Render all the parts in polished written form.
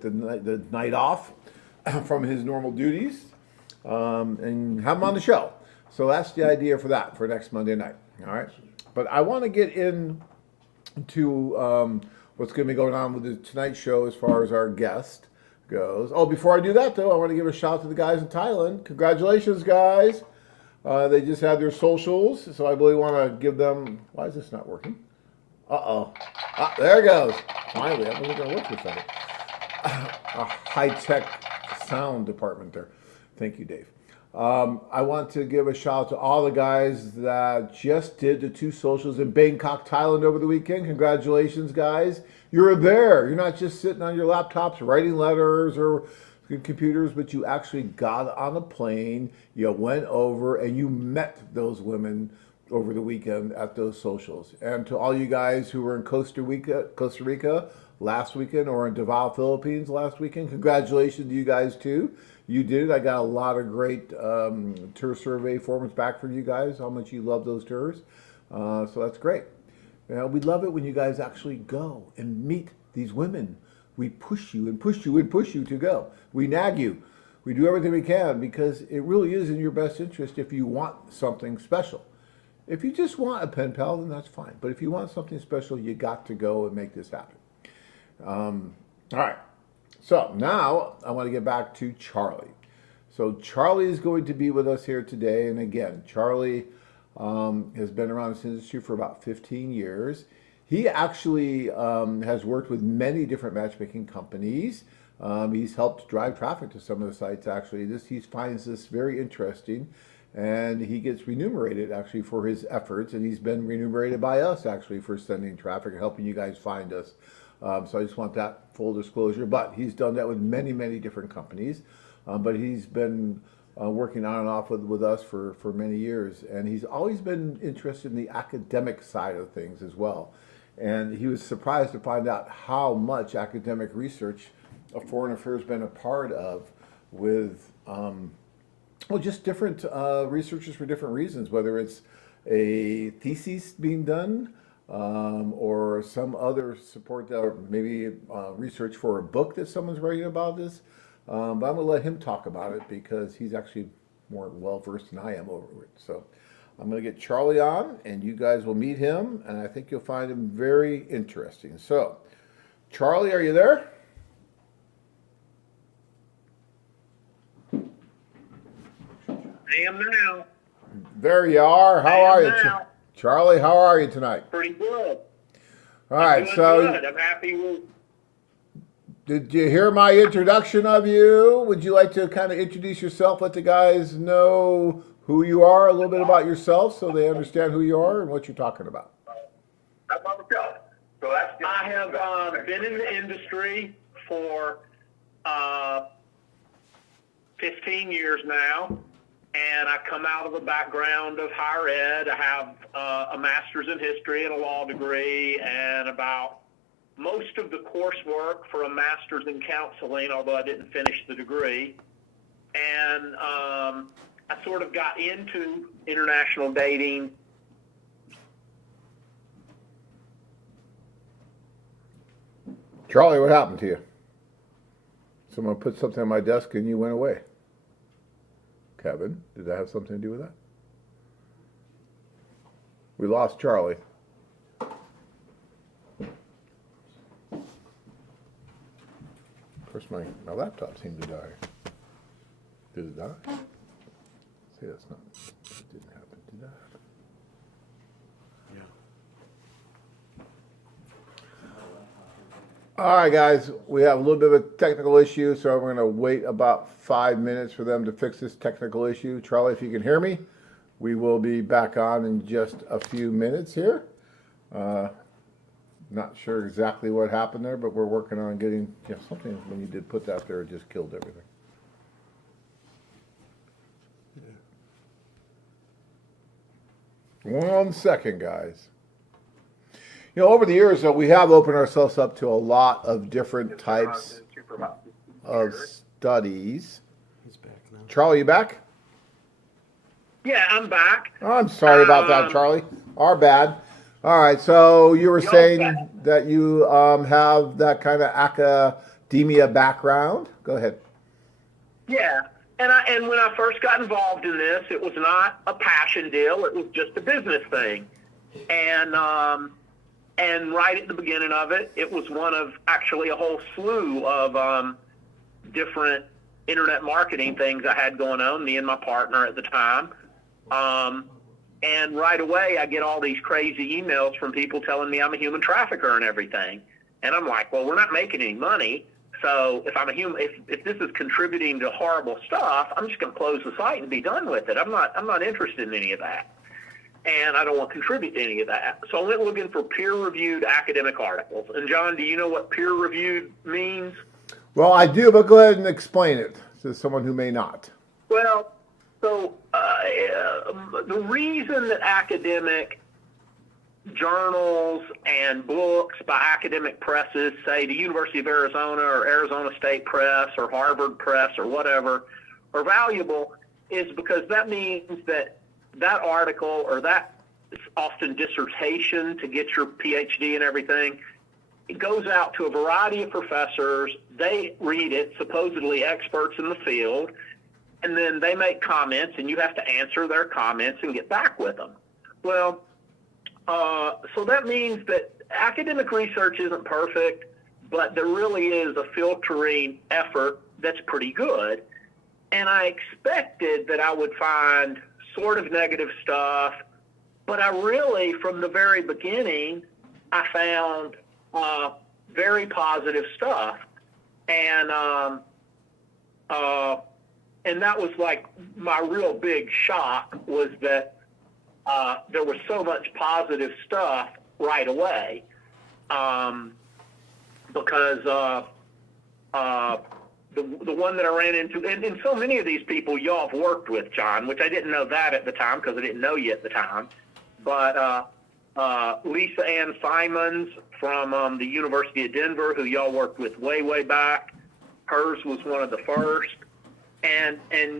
get the night off from his normal duties and have him on the show. So that's the idea for that, for next Monday night. All right. But I want to get into what's going to be going on with the Tonight Show as far as our guest goes. Oh, before I do that, though, I want to give a shout out to the guys in Thailand. Congratulations, guys. They just had their socials, so I really want to give them... Why is this not working? Uh-oh. Ah, there it goes. Finally, I wasn't going to look for a second. A high-tech sound department there. Thank you, Dave. I want to give a shout out to all the guys that just did the 2 socials in Bangkok, Thailand over the weekend. Congratulations, guys. You're there. You're not just sitting on your laptops writing letters or computers, but you actually got on a plane, you went over, and you met those women over the weekend at those socials. And to all you guys who were in Costa Rica last weekend or in Davao, Philippines last weekend, congratulations to you guys too. You did it. I got a lot of great tour survey forms back from you guys, how much you love those tours. So that's great. We love it when you guys actually go and meet these women. We push you and push you and push you to go. We nag you. We do everything we can because it really is in your best interest if you want something special. If you just want a pen pal, then that's fine. But if you want something special, you got to go and make this happen. All right. So now I want to get back to Charlie. So Charlie is going to be with us here today. And again, Charlie has been around this industry for about 15 years. He actually has worked with many different matchmaking companies. He's helped drive traffic to some of the sites, actually. He finds this very interesting, and he gets remunerated, actually, for his efforts, and he's been remunerated by us, actually, for sending traffic and helping you guys find us. So I just want that full disclosure. But he's done that with many, many different companies. But he's been working on and off with us for many years, and he's always been interested in the academic side of things as well. And he was surprised to find out how much academic research foreign affairs has been a part of with, just different researchers for different reasons, whether it's a thesis being done or some other support, or maybe research for a book that someone's writing about this. But I'm going to let him talk about it because he's actually more well-versed than I am over it. So I'm going to get Charlie on, and you guys will meet him, and I think you'll find him very interesting. So, Charlie, are you there? I am now. There you are. How are you, Charlie? How are you tonight? Pretty good. All right, so good. I'm happy with. Did you hear my introduction of you? Would you like to kind of introduce yourself, let the guys know who you are, a little bit about yourself, so they understand who you are and what you're talking about? I have been in the industry for 15 years now, and I come out of a background of higher ed. I have a master's in history and a law degree, and about most of the coursework for a master's in counseling, although I didn't finish the degree. And I sort of got into international dating. Charlie, what happened to you? Someone put something on my desk and you went away. Kevin, did that have something to do with that? We lost Charlie. Of course, my laptop seemed to die. Did it die? See, that's not. It didn't happen. Did that happen? All right, guys, we have a little bit of a technical issue, so we're going to wait about 5 minutes for them to fix this technical issue. Charlie, if you can hear me, we will be back on in just a few minutes here. Not sure exactly what happened there, but we're working on getting something. When you did put that there, it just killed everything. Yeah. 1 second, guys. Over the years, we have opened ourselves up to a lot of different types of studies. He's back now. Charlie, you back? Yeah, I'm back. I'm sorry about that, Charlie. Our bad. All right, so you were saying that you have that kind of academia background. Go ahead. Yeah. And when I first got involved in this, it was not a passion deal. It was just a business thing. And right at the beginning of it, it was one of actually a whole slew of different internet marketing things I had going on, me and my partner at the time. And right away, I get all these crazy emails from people telling me I'm a human trafficker and everything. And I'm like, well, we're not making any money. So if I'm a human, if this is contributing to horrible stuff, I'm just going to close the site and be done with it. I'm not interested in any of that. And I don't want to contribute to any of that. So I went looking for peer-reviewed academic articles. And John, do you know what peer-reviewed means? Well, I do, but go ahead and explain it to someone who may not. Well, so the reason that academic journals and books by academic presses, say the University of Arizona or Arizona State Press or Harvard Press or whatever, are valuable is because that means that article or that often dissertation to get your PhD and everything, it goes out to a variety of professors. They read it, supposedly experts in the field, and then they make comments, and you have to answer their comments and get back with them. Well, so that means that academic research isn't perfect, but there really is a filtering effort that's pretty good. And I expected that I would find sort of negative stuff, but I really, from the very beginning, I found very positive stuff. And that was like my real big shock was that there was so much positive stuff right away, because the one that I ran into, and so many of these people y'all have worked with, John, which I didn't know that at the time because I didn't know you at the time, but Lisa Ann Simons from the University of Denver, who y'all worked with way back, hers was one of the first, and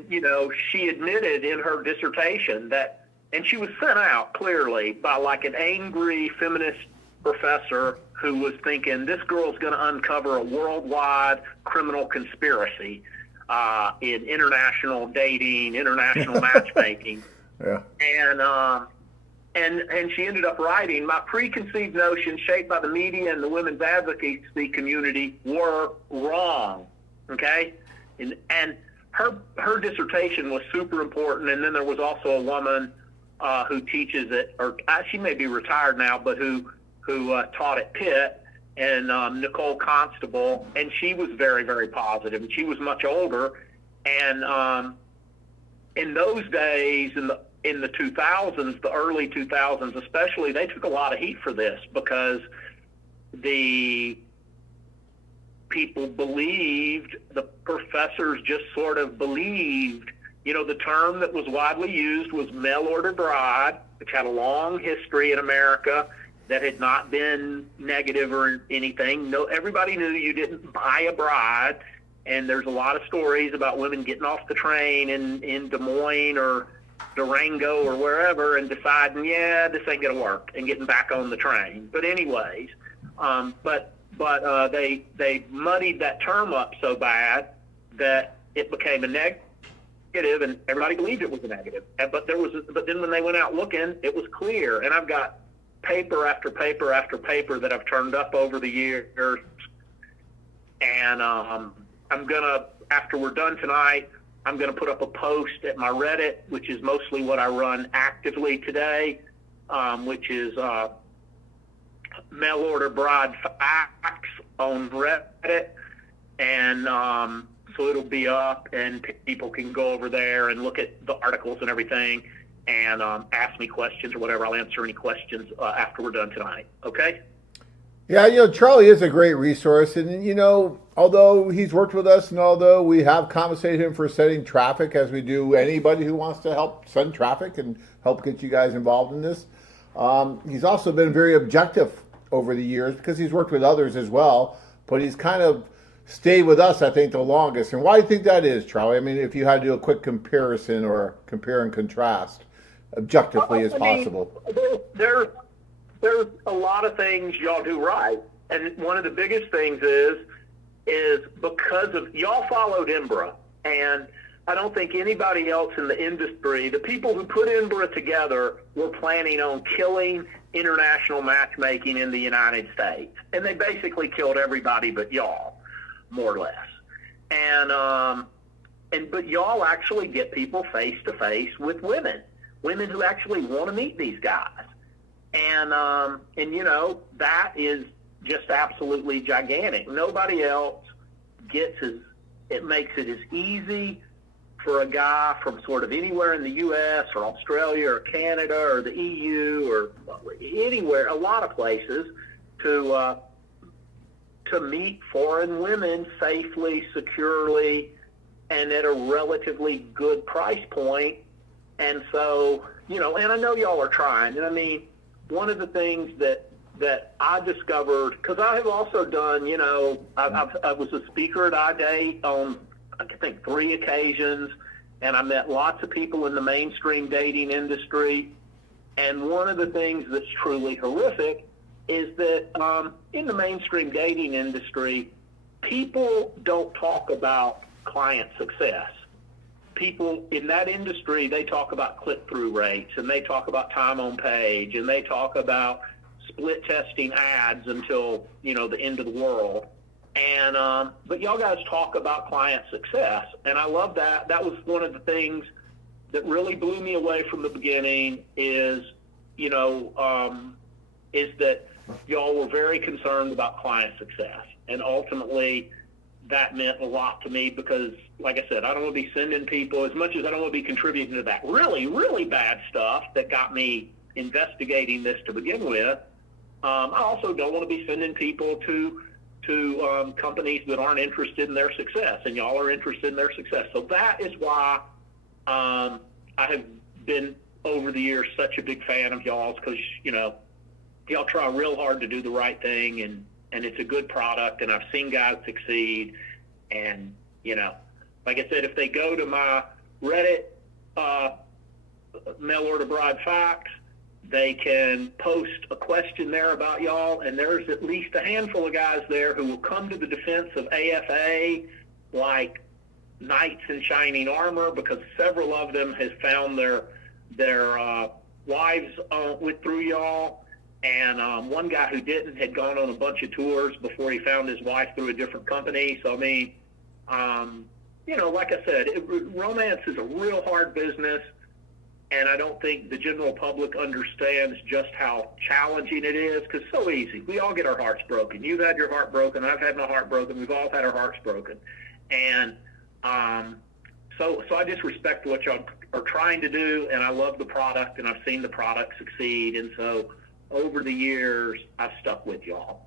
you know, she admitted in her dissertation that, and she was sent out clearly by like an angry feminist professor who was thinking this girl's going to uncover a worldwide criminal conspiracy in international dating, international matchmaking. Yeah. And she ended up writing, my preconceived notions shaped by the media and the women's advocacy community were wrong. Okay? And her dissertation was super important. And then there was also a woman who teaches it, or she may be retired now, but who taught at Pitt, and Nicole Constable, and she was very positive, and she was much older. And in those days, in the 2000s, the early 2000s especially, they took a lot of heat for this because the people believed, the professors just sort of believed. You know, the term that was widely used was mail-order bride, which had a long history in America that had not been negative or anything. No, everybody knew you didn't buy a bride, and there's a lot of stories about women getting off the train in Des Moines or Durango or wherever and deciding, yeah, this ain't going to work, and getting back on the train. But anyways, they muddied that term up so bad that it became a negative, and everybody believed it was a negative. But then when they went out looking, it was clear. And I've got paper after paper after paper that I've turned up over the years. And I'm gonna, after we're done tonight, I'm gonna put up a post at my Reddit, which is mostly what I run actively today, which is mail order bride facts on Reddit, and so it'll be up, and people can go over there and look at the articles and everything, and ask me questions or whatever. I'll answer any questions after we're done tonight. Okay? Yeah, you know, Charlie is a great resource, and you know, although he's worked with us, and although we have compensated him for sending traffic, as we do anybody who wants to help send traffic and help get you guys involved in this, he's also been very objective over the years because he's worked with others as well, but he's kind of stayed with us, I think, the longest. And why do you think that is, Charlie? I mean, if you had to do a quick comparison or compare and contrast objectively as possible. There's a lot of things y'all do right. And one of the biggest things is is because of y'all followed IMBRA, and I don't think anybody else in the industry, the people who put IMBRA together, were planning on killing international matchmaking in the United States, and they basically killed everybody but y'all, more or less. But y'all actually get people face to face with women who actually want to meet these guys, and that is just absolutely gigantic. Nobody else it makes it as easy for a guy from sort of anywhere in the U.S. or Australia or Canada or the EU or anywhere, a lot of places, to meet foreign women safely, securely, and at a relatively good price point. And so, and I know y'all are trying. And I mean, one of the things that I discovered, because I have also done, I was a speaker at iDate on, I think, 3 occasions, and I met lots of people in the mainstream dating industry. And one of the things that's truly horrific is that in the mainstream dating industry, people don't talk about client success. People in that industry, they talk about click-through rates, and they talk about time on page, and they talk about split testing ads until, the end of the world. And but y'all guys talk about client success, and I love that. That was one of the things that really blew me away from the beginning is that y'all were very concerned about client success. And ultimately, that meant a lot to me because, like I said, I don't want to be sending people, as much as I don't want to be contributing to that really, really bad stuff that got me investigating this to begin with. I also don't want to be sending people to companies that aren't interested in their success, and y'all are interested in their success. So that is why I have been, over the years, such a big fan of y'all's, because, y'all try real hard to do the right thing, and it's a good product, and I've seen guys succeed. And, like I said, if they go to my Reddit mail order bride facts, they can post a question there about y'all, and there's at least a handful of guys there who will come to the defense of AFA like knights in shining armor, because several of them have found their wives through y'all. And one guy who didn't had gone on a bunch of tours before he found his wife through a different company. So, I mean, like I said, romance is a real hard business, and I don't think the general public understands just how challenging it is, because it's so easy. We all get our hearts broken. You've had your heart broken. I've had my heart broken. We've all had our hearts broken. And so I just respect what y'all are trying to do, and I love the product, and I've seen the product succeed. And so over the years, I've stuck with y'all.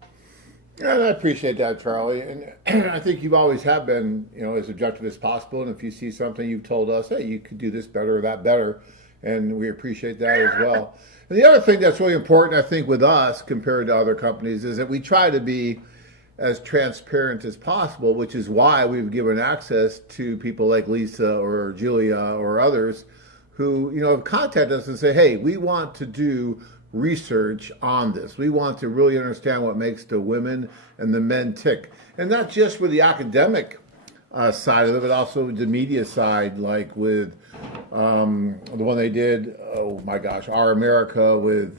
Yeah, and I appreciate that, Charlie. And I think you've always have been, as objective as possible. And if you see something, you've told us, hey, you could do this better or that better. And we appreciate that as well. And the other thing that's really important, I think, with us compared to other companies is that we try to be as transparent as possible, which is why we've given access to people like Lisa or Julia or others who, have contacted us and say, hey, we want to do research on this. We want to really understand what makes the women and the men tick. And not just with the academic side of it, but also the media side, like with the one they did, oh my gosh, Our America with,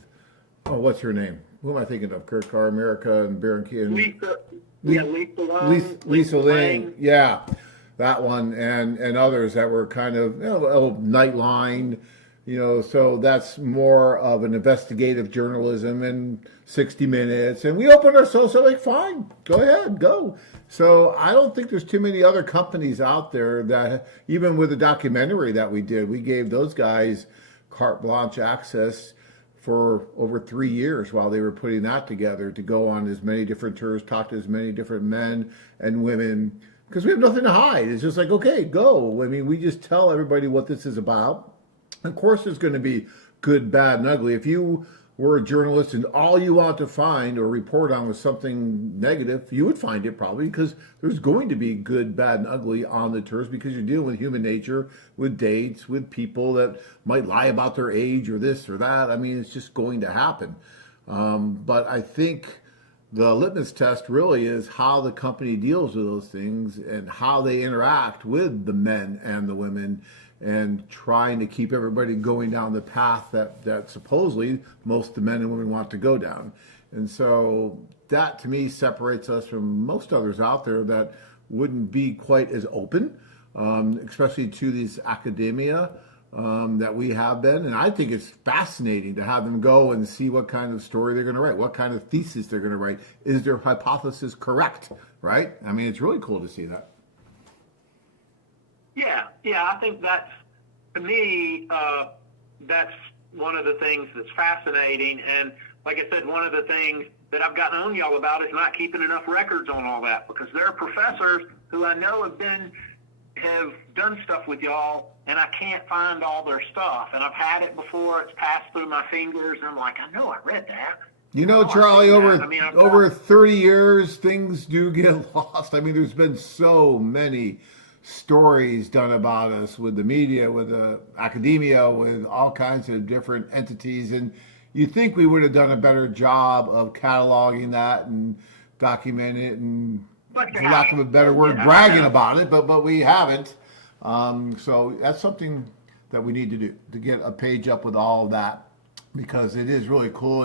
what's her name? Who am I thinking of? Kirk Our America and Baron Key. Lisa Lang. Yeah, that one and others that were kind of Nightline. So that's more of an investigative journalism and 60 Minutes. And we opened ourselves up like, fine, go ahead, go. So I don't think there's too many other companies out there that, even with the documentary that we did, we gave those guys carte blanche access for over 3 years while they were putting that together to go on as many different tours, talk to as many different men and women, because we have nothing to hide. It's just like, okay, go. I mean, we just tell everybody what this is about. Of course, there's going to be good, bad, and ugly. If you were a journalist and all you want to find or report on was something negative, you would find it probably, because there's going to be good, bad, and ugly on the tours, because you're dealing with human nature, with dates, with people that might lie about their age or this or that. I mean, it's just going to happen. But I think the litmus test really is how the company deals with those things and how they interact with the men and the women and trying to keep everybody going down the path that supposedly most of the men and women want to go down. And so that to me separates us from most others out there that wouldn't be quite as open, especially to these academia that we have been. And I think it's fascinating to have them go and see what kind of story they're going to write, what kind of thesis they're going to write. Is their hypothesis correct, right? I mean, it's really cool to see that. Yeah, I think that's, to me, that's one of the things that's fascinating. And like I said, one of the things that I've gotten on y'all about is not keeping enough records on all that, because there are professors who I know have done stuff with y'all, and I can't find all their stuff. And I've had it before; it's passed through my fingers, and I'm like, I know I read that. You know, Charlie, over 30 years, things do get lost. I mean, there's been so many stories done about us with the media, with the academia, with all kinds of different entities, and you think we would have done a better job of cataloging that and documenting it and, for lack of a better word, bragging about it, but we haven't. So that's something that we need to do, to get a page up with all of that, because it is really cool.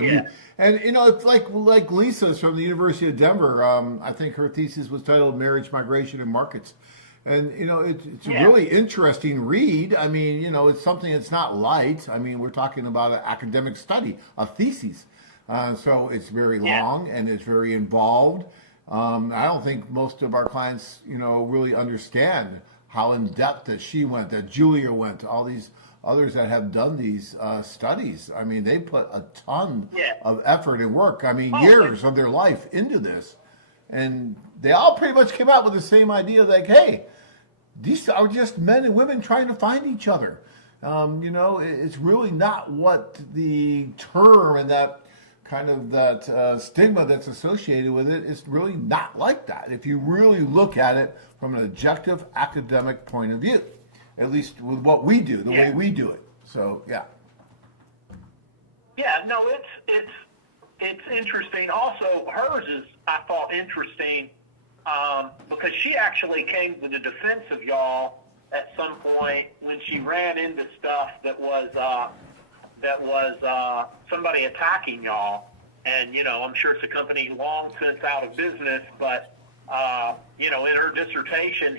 And you know, it's like Lisa's from the University of Denver. I think her thesis was titled Marriage, Migration, and Markets. And, you know, it's a really interesting read. I mean, you know, it's something that's not light. I mean, we're talking about an academic study, a thesis. So it's very long and it's very involved. I don't think most of our clients, you know, really understand how in depth that she went, that Julia went, all these others that have done these studies. I mean, they put a ton of effort and work, I mean, years of their life into this. And they all pretty much came out with the same idea, like, hey, these are just men and women trying to find each other. You know, it's really not what the term and that kind of that stigma that's associated with it is really not like that. If you really look at it from an objective academic point of view, at least with what we do, the way we do it. So, yeah. Yeah, no, it's interesting. Also, hers is, I thought, interesting because she actually came to the defense of y'all at some point when she ran into stuff that was somebody attacking y'all. And, you know, I'm sure it's a company long since out of business, but, you know, in her dissertation,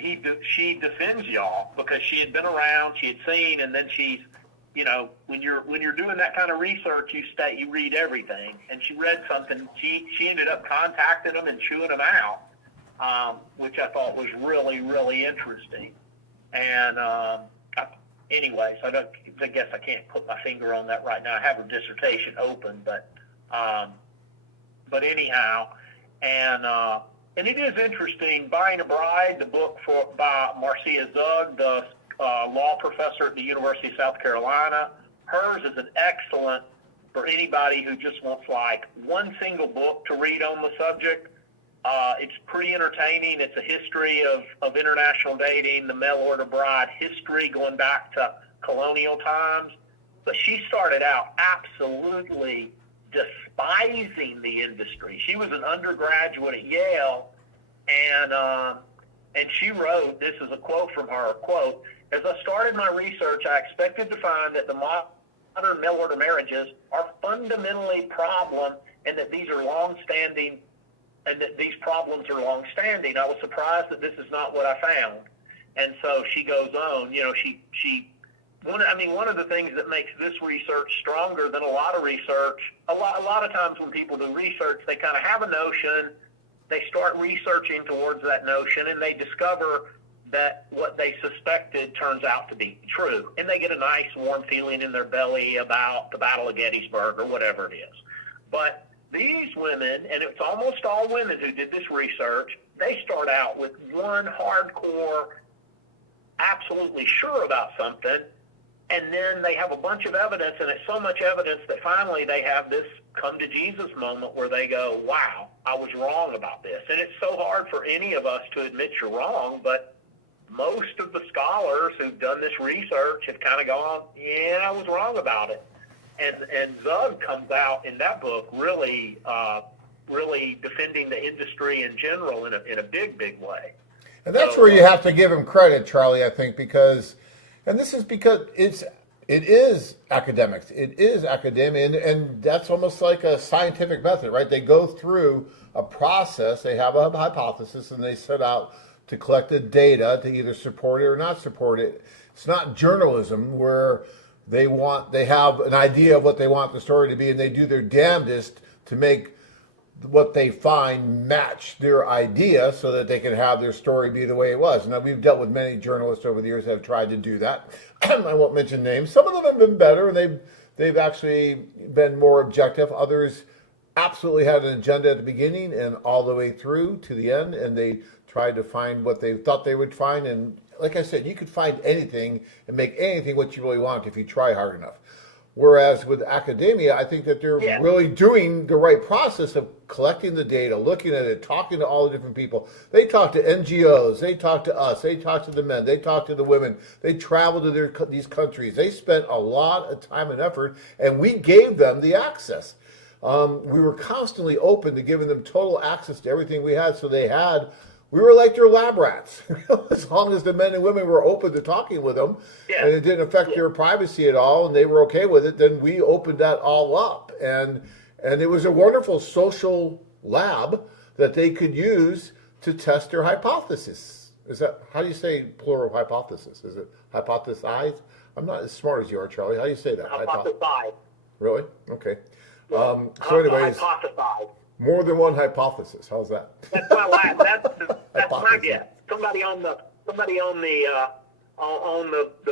she defends y'all because she had been around, she had seen, and then she's, you know, when you're doing that kind of research, you read everything. And she read something. She ended up contacting them and chewing them out, which I thought was really, really interesting. And anyways, I guess I can't put my finger on that right now. I have her dissertation open, but anyhow, and it is interesting. Buying a Bride, the book by Marcia Zug, the law professor at the University of South Carolina. Hers is an excellent for anybody who just wants like one single book to read on the subject. It's pretty entertaining. It's a history of international dating, the mail order bride history going back to colonial times. But she started out absolutely despising the industry. She was an undergraduate at Yale, and she wrote, this is a quote from her, quote, "As I started my research, I expected to find that the modern mail order marriages are fundamentally problem and that these are long-standing and that these problems are long-standing. I was surprised that this is not what I found." And so she goes on, you know, one of the things that makes this research stronger than a lot of research, a lot of times when people do research, they kind of have a notion, they start researching towards that notion, and they discover that what they suspected turns out to be true. And they get a nice warm feeling in their belly about the Battle of Gettysburg or whatever it is. But these women, and it's almost all women who did this research, they start out with one hardcore, absolutely sure about something, and then they have a bunch of evidence, and it's so much evidence that finally they have this come to Jesus moment where they go, wow, I was wrong about this. And it's so hard for any of us to admit you're wrong, but most of the scholars who've done this research have kind of gone, yeah, I was wrong about it. And Zug comes out in that book really really defending the industry in general in a big way. And that's where you have to give him credit, Charlie, I think, because, and this is because it is academics. It is academia, and that's almost like a scientific method, right? They go through a process, they have a hypothesis, and they set out to collect the data to either support it or not support it. It's not journalism where they have an idea of what they want the story to be, and they do their damnedest to make what they find match their idea so that they can have their story be the way it was. Now, we've dealt with many journalists over the years that have tried to do that. I won't mention names. Some of them have been better, and they've actually been more objective. Others absolutely had an agenda at the beginning and all the way through to the end, and they tried to find what they thought they would find. And like I said, you could find anything and make anything what you really want if you try hard enough. Whereas with academia, I think that they're really doing the right process of collecting the data, looking at it, talking to all the different people. They talk to NGOs, they talk to us, they talk to the men, they talk to the women, they travel to these countries. They spent a lot of time and effort, and we gave them the access. We were constantly open to giving them total access to everything we had, so we were like their lab rats. As long as the men and women were open to talking with them, and it didn't affect their privacy at all, and they were okay with it, then we opened that all up. And it was a wonderful social lab that they could use to test their hypothesis. How do you say plural of hypothesis? Is it hypothesize? I'm not as smart as you are, Charlie. How do you say that? Hypothesize. Really? Okay. So anyways, hypothesize. More than one hypothesis. How's that? That's my last. That's my guess. Somebody on the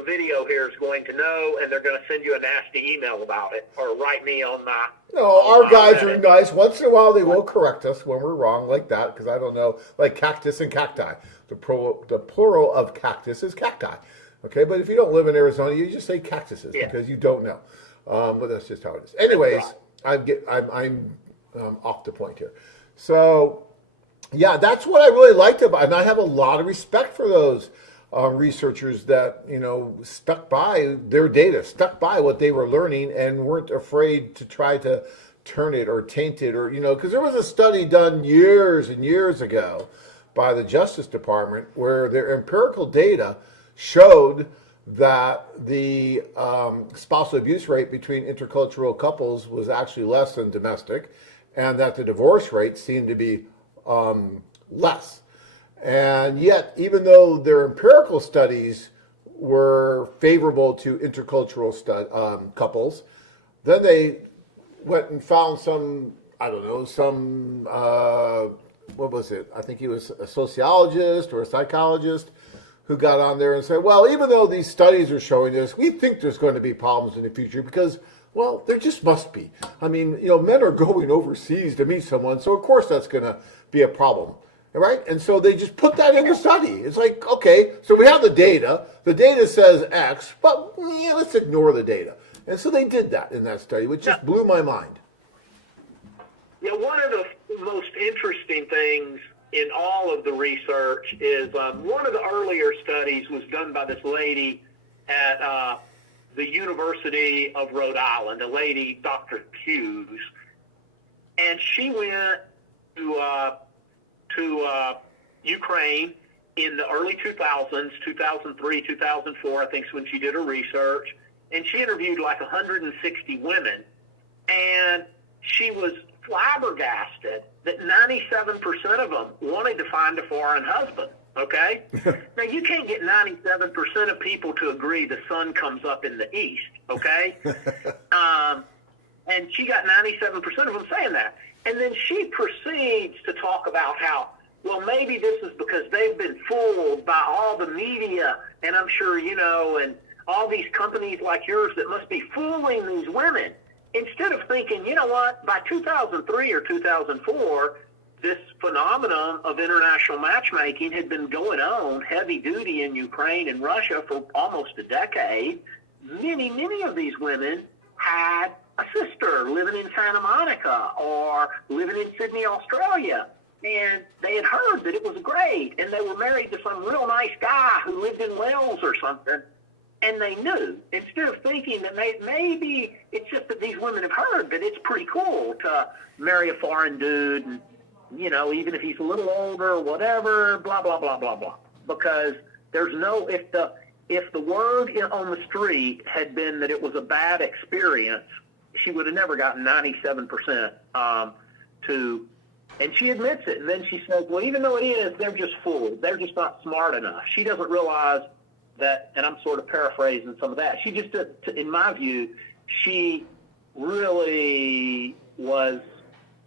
video here is going to know, and they're going to send you a nasty email about it, or write me on my. No, our guys are nice. Once in a while, they will correct us when we're wrong, like that, because I don't know, like cactus and cacti. The plural of cactus is cacti. Okay, but if you don't live in Arizona, you just say cactuses because you don't know. But that's just how it is. Anyways, I'm off the point here. So, yeah, that's what I really liked about it. And I have a lot of respect for those researchers that, stuck by their data, stuck by what they were learning and weren't afraid to try to turn it or taint it or, because there was a study done years and years ago by the Justice Department where their empirical data showed that the spousal abuse rate between intercultural couples was actually less than domestic, and that the divorce rate seemed to be less. And yet, even though their empirical studies were favorable to intercultural couples, then they went and found what was it? I think he was a sociologist or a psychologist who got on there and said, well, even though these studies are showing this, we think there's going to be problems in the future because, well, there just must be. I mean, men are going overseas to meet someone, so of course that's going to be a problem, right? And so they just put that in the study. It's like, okay, so we have the data. The data says X, but let's ignore the data. And so they did that in that study, which just blew my mind. Yeah, one of the most interesting things in all of the research is one of the earlier studies was done by this lady at the University of Rhode Island, a lady, Dr. Hughes, and she went to Ukraine in the early 2000s, 2003, 2004, I think is when she did her research, and she interviewed like 160 women, and she was flabbergasted that 97% of them wanted to find a foreign husband, okay? Now, you can't get 97% of people to agree the sun comes up in the east, okay? And she got 97% of them saying that. And then she proceeds to talk about how, well, maybe this is because they've been fooled by all the media, and I'm sure, and all these companies like yours that must be fooling these women. Instead of thinking, you know what, by 2003 or 2004, this phenomenon of international matchmaking had been going on heavy duty in Ukraine and Russia for almost a decade. Many of these women had a sister living in Santa Monica or living in Sydney, Australia. And they had heard that it was great, and they were married to some real nice guy who lived in Wales or something. and they knew, instead of thinking that maybe it's just that these women have heard that it's pretty cool to marry a foreign dude, and, you know, even if he's a little older, whatever, blah, blah, blah, blah, blah. Because there's no, if the word on the street had been that it was a bad experience, she would have never gotten 97% to, and she admits it. And then she says, well, even though it is, they're just fools. They're just not smart enough. She doesn't realize that, and I'm sort of paraphrasing some of that. She just, in my view, she really was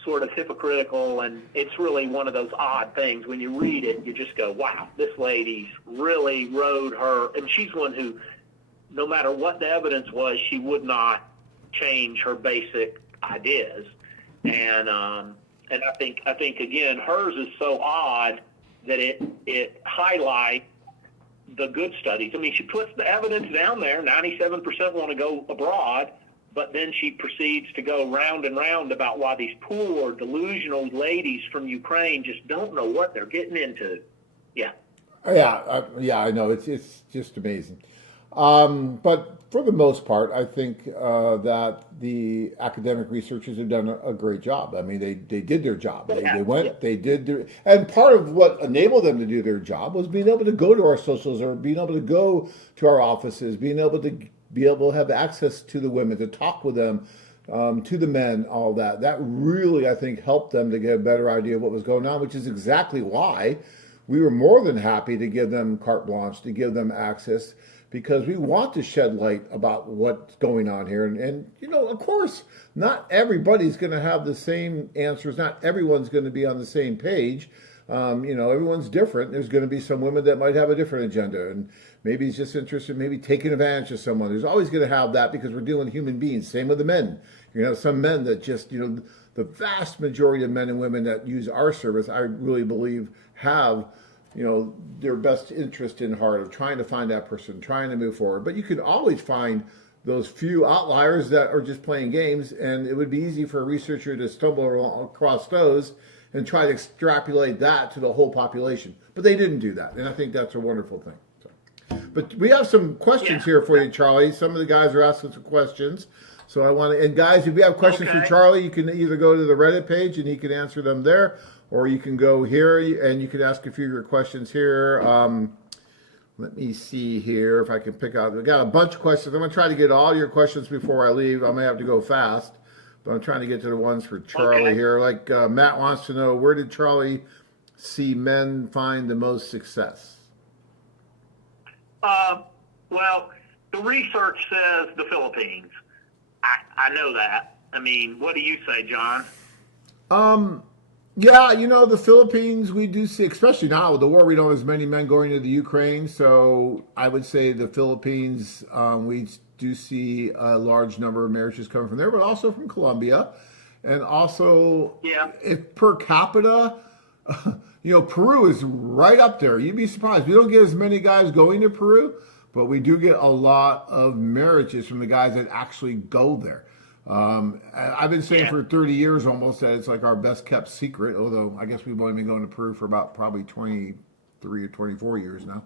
sort of hypocritical, and it's really one of those odd things. When you read it, you just go, wow, this lady's really rode her, and she's one who, no matter what the evidence was, she would not change her basic ideas. And I think again, hers is so odd that it highlights the good studies. I mean, she puts the evidence down there. 97% want to go abroad, but then she proceeds to go round and round about why these poor, delusional ladies from Ukraine just don't know what they're getting into. Yeah. Yeah, I know. It's just amazing. But for the most part, I think that the academic researchers have done a great job. I mean, they did their job. They went, they did their, and part of what enabled them to do their job was being able to go to our socials, or being able to go to our offices, being able to have access to the women, to talk with them, to the men, all that. That really, I think, helped them to get a better idea of what was going on, which is exactly why we were more than happy to give them carte blanche, to give them access, because we want to shed light about what's going on here. And you know, of course, not everybody's going to have the same answers. Not everyone's going to be on the same page. You know, everyone's different. There's going to be some women that might have a different agenda, and maybe he's just interested in maybe taking advantage of someone. There's always going to have that, because we're dealing with human beings. Same with the men. You know, some men that just, you know, the vast majority of men and women that use our service, I really believe, have, you know, their best interest in heart of trying to find that person, trying to move forward. But you can always find those few outliers that are just playing games, and it would be easy for a researcher to stumble across those and try to extrapolate that to the whole population. But they didn't do that, and I think that's a wonderful thing. So, but we have some questions here for you, Charlie. Some of the guys are asking some questions. So I want to, and guys, if you have questions for Charlie, you can either go to the Reddit page and he can answer them there, or you can go here and you can ask a few of your questions here. Let me see here if I can pick out. We got a bunch of questions. I'm going to try to get all your questions before I leave. I may have to go fast, but I'm trying to get to the ones for Charlie here. Like Matt wants to know, where did Charlie see men find the most success? Well, the research says the Philippines. I know that. I mean, what do you say, John? Yeah, you know, the Philippines, we do see, especially now with the war, we don't have as many men going to the Ukraine. So I would say the Philippines, we do see a large number of marriages coming from there, but also from Colombia. And also, if per capita, you know, Peru is right up there. You'd be surprised. We don't get as many guys going to Peru, but we do get a lot of marriages from the guys that actually go there. I've been saying for 30 years almost that it's like our best kept secret, although I guess we've only been going to Peru for about probably 23 or 24 years now.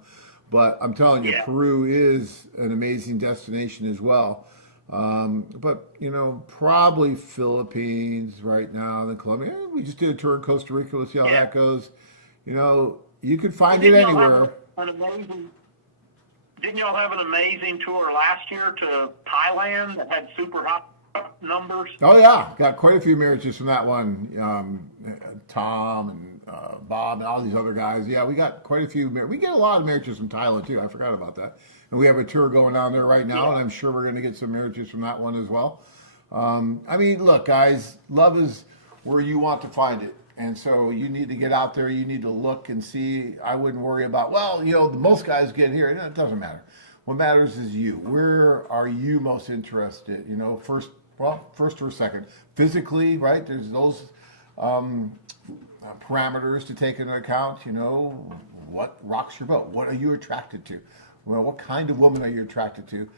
But I'm telling you, Peru is an amazing destination as well. But, you know, probably Philippines right now, then Colombia. We just did a tour in Costa Rica. We'll see how that goes. You know, you could find it anywhere. Didn't y'all have an amazing tour last year to Thailand that had super hot numbers? Oh, yeah. Got quite a few marriages from that one. Tom and Bob and all these other guys. Yeah, we got quite a few. We get a lot of marriages from Thailand, too. I forgot about that. And we have a tour going on there right now, and I'm sure we're going to get some marriages from that one as well. I mean, look, guys, love is where you want to find it. And so you need to get out there. You need to look and see. I wouldn't worry about, well, you know, the most guys get here. No, it doesn't matter. What matters is you. Where are you most interested? You know, first or second. Physically, right? There's those parameters to take into account. You know, what rocks your boat? What are you attracted to? Well, what kind of woman are you attracted to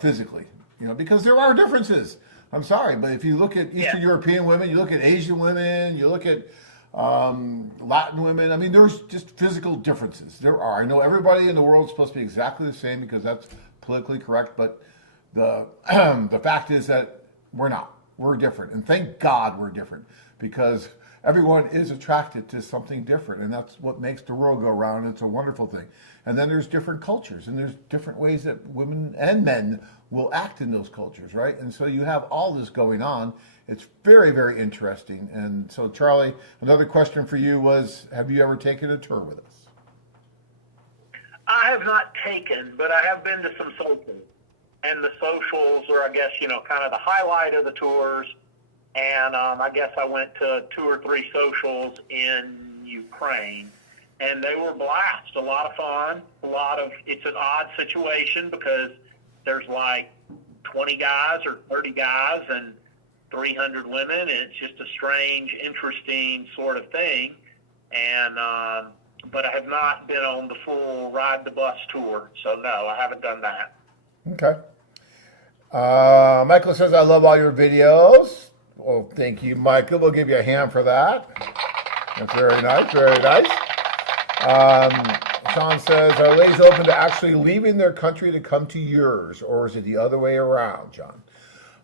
physically? You know, because there are differences. I'm sorry, but if you look at Eastern European women, you look at Asian women, you look at Latin women, I mean, there's just physical differences. There are. I know everybody in the world is supposed to be exactly the same because that's politically correct, but the the fact is that we're not. We're different, and thank God we're different, because everyone is attracted to something different, and that's what makes the world go round. It's a wonderful thing. And then there's different cultures, and there's different ways that women and men will act in those cultures, right? And so you have all this going on. It's very, very interesting. And so, Charlie, another question for you was, have you ever taken a tour with us? I have not taken, but I have been to some socials. And the socials are, I guess, kind of the highlight of the tours. And I guess I went to 2 or 3 socials in Ukraine, and they were a blast. A lot of fun. It's an odd situation because there's like 20 guys or 30 guys and 300 women, and it's just a strange, interesting sort of thing. And but I have not been on the full ride the bus tour, so no, I haven't done that. Okay. Michael says, I love all your videos. Well, thank you, Michael. We'll give you a hand for that. That's very nice, very nice. Sean says, are ladies open to actually leaving their country to come to yours, or is it the other way around, John?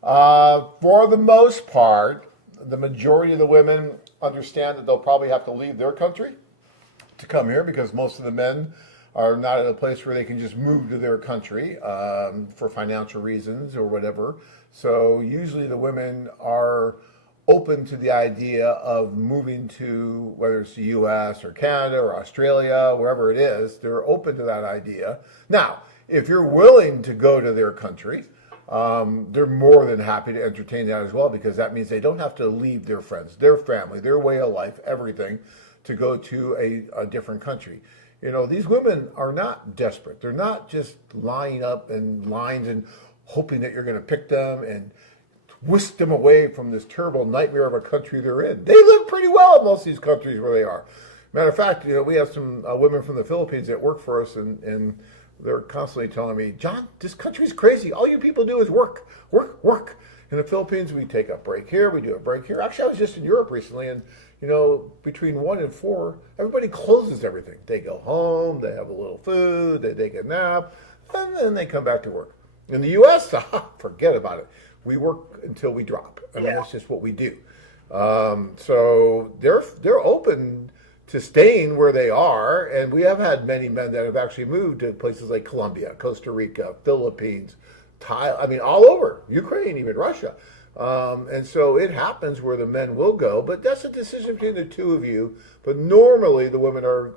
For the most part, the majority of the women understand that they'll probably have to leave their country to come here, because most of the men are not in a place where they can just move to their country for financial reasons or whatever. So usually the women are open to the idea of moving to, whether it's the US or Canada or Australia, wherever it is, they're open to that idea. Now, if you're willing to go to their country, they're more than happy to entertain that as well, because that means they don't have to leave their friends, their family, their way of life, everything, to go to a different country. These women are not desperate. They're not just lining up in lines and hoping that you're going to pick them and whisk them away from this terrible nightmare of a country they're in. They live pretty well in most of these countries where they are. Matter of fact, we have some women from the Philippines that work for us, and they're constantly telling me, John, this country's crazy. All you people do is work, work, work. In the Philippines, we take a break here, we do a break here. Actually, I was just in Europe recently, and between 1 and 4, everybody closes everything. They go home, they have a little food, they take a nap, and then they come back to work. In the U.S., forget about it. We work until we drop. I mean, that's just what we do. So they're open to staying where they are, and we have had many men that have actually moved to places like Colombia, Costa Rica, Philippines, Thailand, all over, Ukraine, even Russia. And so it happens where the men will go, but that's a decision between the two of you. But normally the women are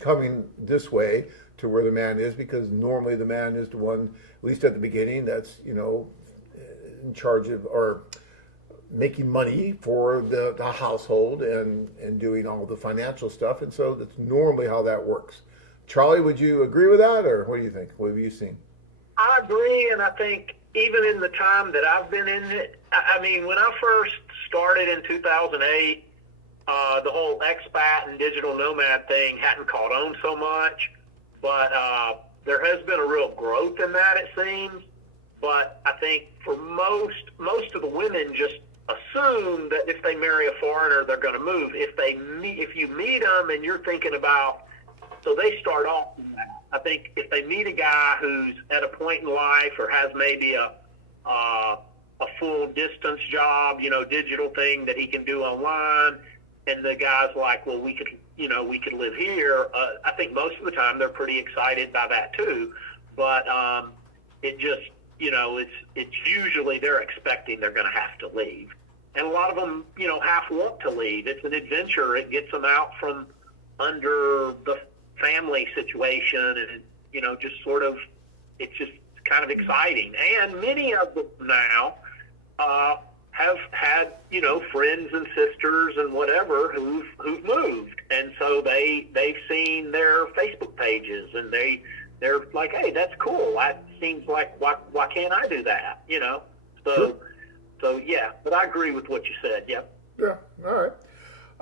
coming this way to where the man is, because normally the man is the one, at least at the beginning, that's, in charge of, or making money for the household and doing all the financial stuff. And so that's normally how that works. Charlie, would you agree with that, or what do you think? What have you seen? I agree, and I think even in the time that I've been in it, when I first started in 2008, the whole expat and digital nomad thing hadn't caught on so much, but there has been a real growth in that, it seems. But I think for most of the women just assume that if they marry a foreigner, they're going to move. If you meet them and you're thinking about, so they start off in that. I think if they meet a guy who's at a point in life or has maybe a full distance job, digital thing that he can do online, and the guy's like, well, we could live here. I think most of the time they're pretty excited by that too. But it just, it's usually they're expecting they're going to have to leave. And a lot of them, half want to leave. It's an adventure. It gets them out from under the family situation, and just sort of, it's just kind of exciting. And many of them now have had friends and sisters and whatever who've moved, and so they've seen their Facebook pages, and they're like, hey, that's cool. That seems like, why can't I do that? So yeah, but I agree with what you said. Yep. Yeah. All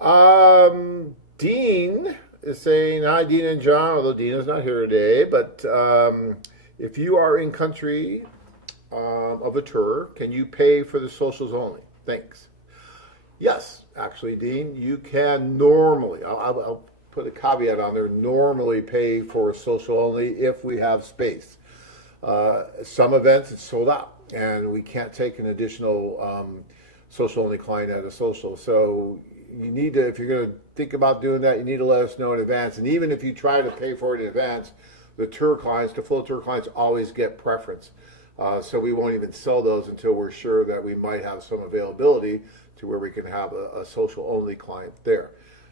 right. Dean is saying, hi, Dean and John, although Dean is not here today, but if you are in country of a tour, can you pay for the socials only? Thanks. Yes, actually, Dean, you can normally, I'll put a caveat on there, normally pay for social only if we have space. Some events it's sold out, and we can't take an additional social only client at a social. So you need to, if you're going to think about doing that, you need to let us know in advance. And even if you try to pay for it in advance, the tour clients, the full tour clients, always get preference. So we won't even sell those until we're sure that we might have some availability to where we can have a social only client there.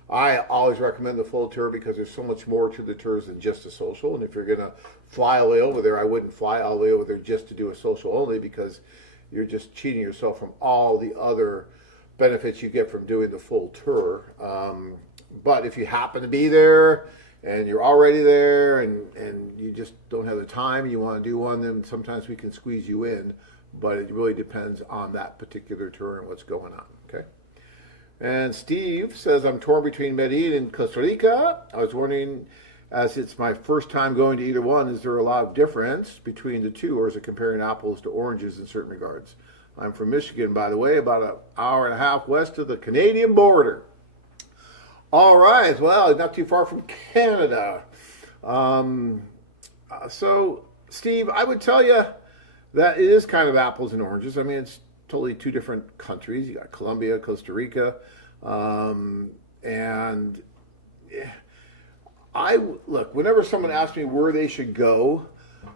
I always recommend the full tour because there's so much more to the tours than just a social. And if you're going to fly all the way over there, I wouldn't fly all the way over there just to do a social only, because you're just cheating yourself from all the other benefits you get from doing the full tour. But if you happen to be there and you're already there and you just don't have the time and you want to do one, then sometimes we can squeeze you in. But it really depends on that particular tour and what's going on, okay? And Steve says, I'm torn between Medellin and Costa Rica. I was wondering, as it's my first time going to either one, is there a lot of difference between the two, or is it comparing apples to oranges in certain regards? I'm from Michigan, by the way, about an hour and a half west of the Canadian border. All right, well, not too far from Canada. So, Steve, I would tell you that it is kind of apples and oranges. I mean, it's totally two different countries. You got Colombia, Costa Rica, and look, whenever someone asks me where they should go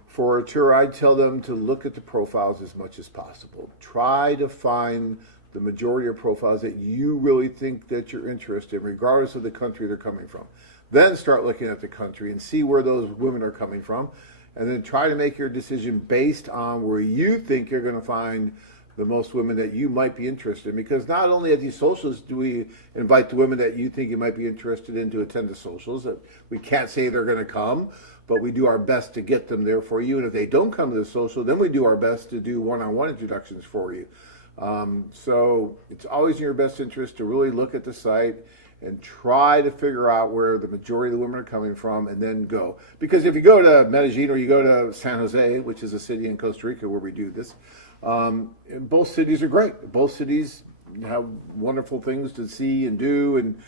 for a tour, I tell them to look at the profiles as much as possible. Try to find the majority of profiles that you really think that you're interested in, regardless of the country they're coming from. Then start looking at the country and see where those women are coming from, and then try to make your decision based on where you think you're going to find the most women that you might be interested in. Because not only at these socials do we invite the women that you think you might be interested in to attend the socials. We can't say they're going to come, but we do our best to get them there for you. And if they don't come to the social, then we do our best to do one-on-one introductions for you. So it's always in your best interest to really look at the site and try to figure out where the majority of the women are coming from, and then go. Because if you go to Medellin or you go to San Jose, which is a city in Costa Rica where we do this, both cities are great. Both cities have wonderful things to see and do, and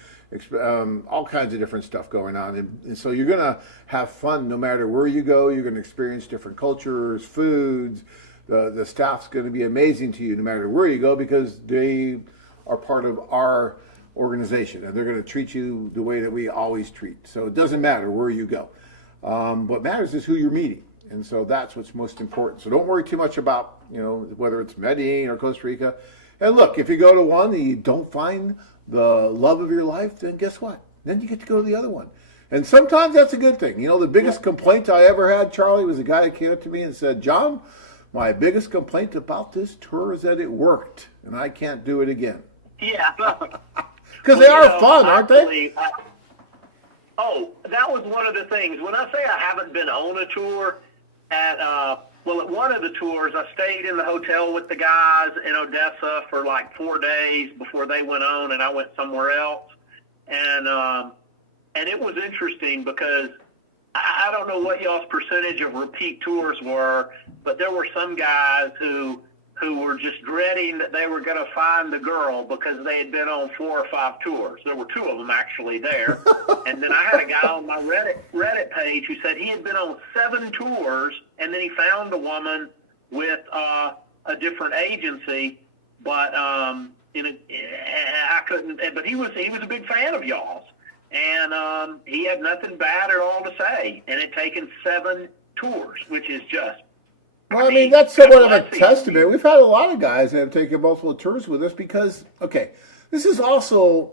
all kinds of different stuff going on. And so you're going to have fun no matter where you go. You're going to experience different cultures, foods. The staff's going to be amazing to you no matter where you go, because they are part of our organization, and they're going to treat you the way that we always treat. So it doesn't matter where you go. What matters is who you're meeting. And so that's what's most important. So don't worry too much about, whether it's Medellin or Costa Rica. And look, if you go to one and you don't find the love of your life, then guess what? Then you get to go to the other one. And sometimes that's a good thing. The biggest complaint I ever had, Charlie, was a guy that came up to me and said, John, my biggest complaint about this tour is that it worked, and I can't do it again. Yeah. Because they are fun, aren't they? That was one of the things. When I say I haven't been on a tour, at one of the tours, I stayed in the hotel with the guys in Odessa for like 4 days before they went on, and I went somewhere else. And it was interesting because I don't know what y'all's percentage of repeat tours were, but there were some guys who were just dreading that they were going to find the girl because they had been on 4 or 5 tours. There were 2 of them actually there. And then I had a guy on my Reddit page who said he had been on 7 tours, and then he found a woman with a different agency, but I couldn't. But he was a big fan of y'all's, and he had nothing bad at all to say. And it had taken 7 tours, which is just. Well, I mean, that's somewhat of a testament. We've had a lot of guys that have taken multiple tours with us because, this is also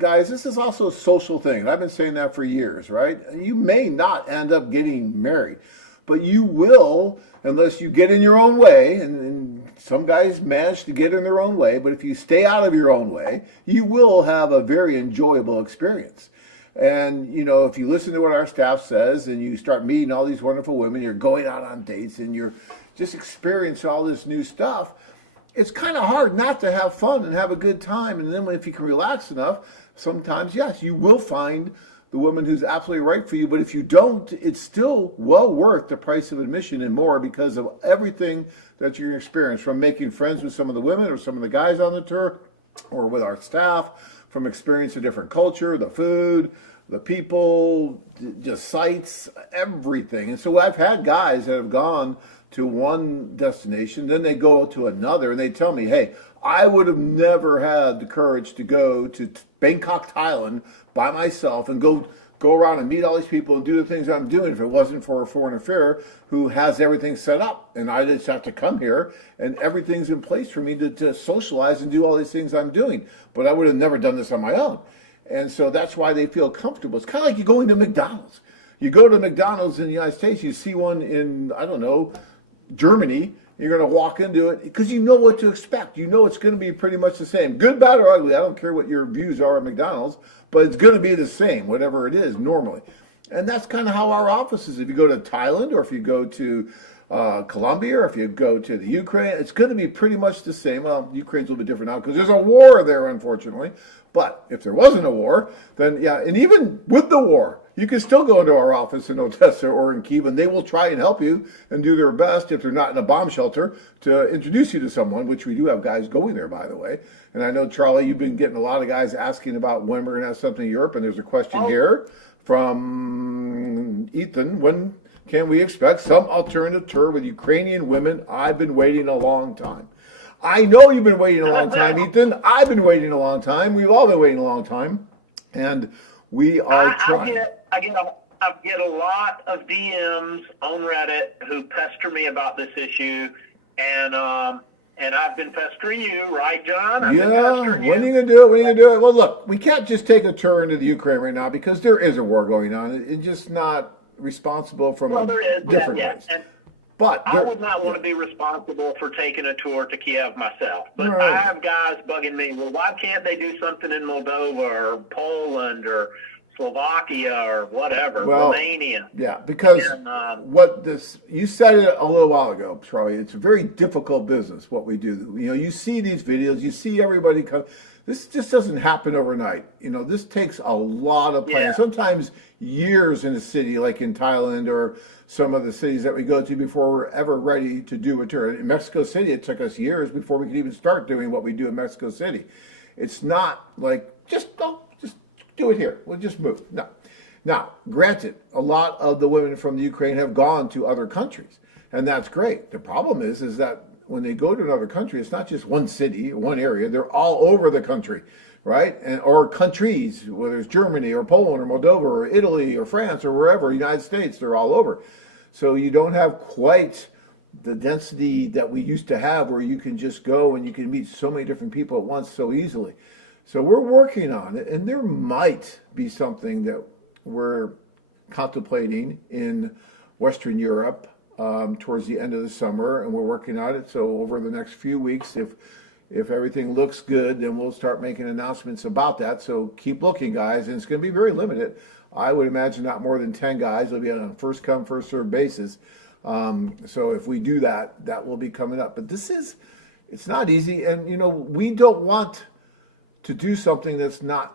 a social thing. I've been saying that for years, right? You may not end up getting married, but you will unless you get in your own way, and some guys manage to get in their own way, but if you stay out of your own way, you will have a very enjoyable experience. And, if you listen to what our staff says and you start meeting all these wonderful women, you're going out on dates and you're just experiencing all this new stuff, it's kind of hard not to have fun and have a good time. And then if you can relax enough, sometimes, yes, you will find the woman who's absolutely right for you. But if you don't, it's still well worth the price of admission and more because of everything that you're going to experience, from making friends with some of the women or some of the guys on the tour or with our staff, from experiencing a different culture, the food, the people, just sites, everything. And so I've had guys that have gone to one destination, then they go to another, and they tell me, hey, I would have never had the courage to go to Bangkok, Thailand by myself and go around and meet all these people and do the things I'm doing if it wasn't for a foreign affair who has everything set up. And I just have to come here and everything's in place for me to socialize and do all these things I'm doing. But I would have never done this on my own. And so that's why they feel comfortable. It's kind of like you going to McDonald's. You go to McDonald's in the United States, you see one in, I don't know, Germany, you're going to walk into it because you know what to expect. You know it's going to be pretty much the same. Good, bad, or ugly. I don't care what your views are at McDonald's, but it's going to be the same, whatever it is, normally. And that's kind of how our office is. If you go to Thailand or if you go to Colombia or if you go to the Ukraine, it's going to be pretty much the same. Well, Ukraine's a little bit different now because there's a war there, unfortunately. But if there wasn't a war, then yeah, and even with the war, you can still go into our office in Odessa or in Kyiv, and they will try and help you and do their best if they're not in a bomb shelter to introduce you to someone, which we do have guys going there, by the way. And I know, Charlie, you've been getting a lot of guys asking about when we're going to have something in Europe, and there's a question here from Ethan. When can we expect some alternative tour with Ukrainian women? I've been waiting a long time. I know you've been waiting a long time, Ethan. I've been waiting a long time. We've all been waiting a long time. And we are trying. I get a lot of DMs on Reddit who pester me about this issue, and I've been pestering you, right, John? When are you going to do it? When are you going to do it? Well, look, we can't just take a tour into the Ukraine right now because there is a war going on. It's just not responsible from different ways. But I would not want to be responsible for taking a tour to Kiev myself. But right. I have guys bugging me, well, why can't they do something in Moldova or Poland or Slovakia or whatever, Romania? Yeah, because you said it a little while ago, Charlie, it's a very difficult business, what we do. You know, you see these videos, you see everybody come. This just doesn't happen overnight. You know, this takes a lot of planning. Yeah. Sometimes years in a city, like in Thailand or some of the cities that we go to before we're ever ready to do a tour. In Mexico City, it took us years before we could even start doing what we do in Mexico City. It's not like, just do it here. We'll just move. No. Now, granted, a lot of the women from the Ukraine have gone to other countries, and that's great. The problem is that when they go to another country, it's not just one city, one area. They're all over the country, right? Or countries, whether it's Germany or Poland or Moldova or Italy or France or wherever, United States, they're all over. So you don't have quite the density that we used to have where you can just go and you can meet so many different people at once so easily. So we're working on it, and there might be something that we're contemplating in Western Europe towards the end of the summer, and we're working on it. So over the next few weeks, if everything looks good, then we'll start making announcements about that. So keep looking, guys, and it's going to be very limited. I would imagine not more than 10 guys. It'll be on a first come, first served basis. So if we do that, that will be coming up. But it's not easy, and you know, we don't want to do something that's not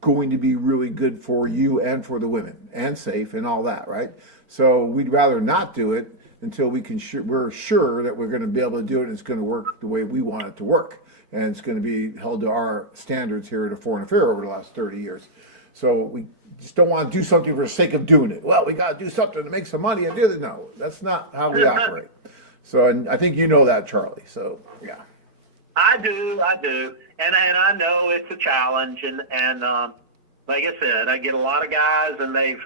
going to be really good for you and for the women and safe and all that, right? So we'd rather not do it until we're sure that we're going to be able to do it and it's going to work the way we want it to work. And it's going to be held to our standards here at a Foreign Affair over the last 30 years. So we just don't want to do something for the sake of doing it. Well, we got to do something to make some money and do it. No, that's not how we operate. So, and I think you know that, Charlie. So, yeah. I do. And I know it's a challenge, and like I said, I get a lot of guys, and I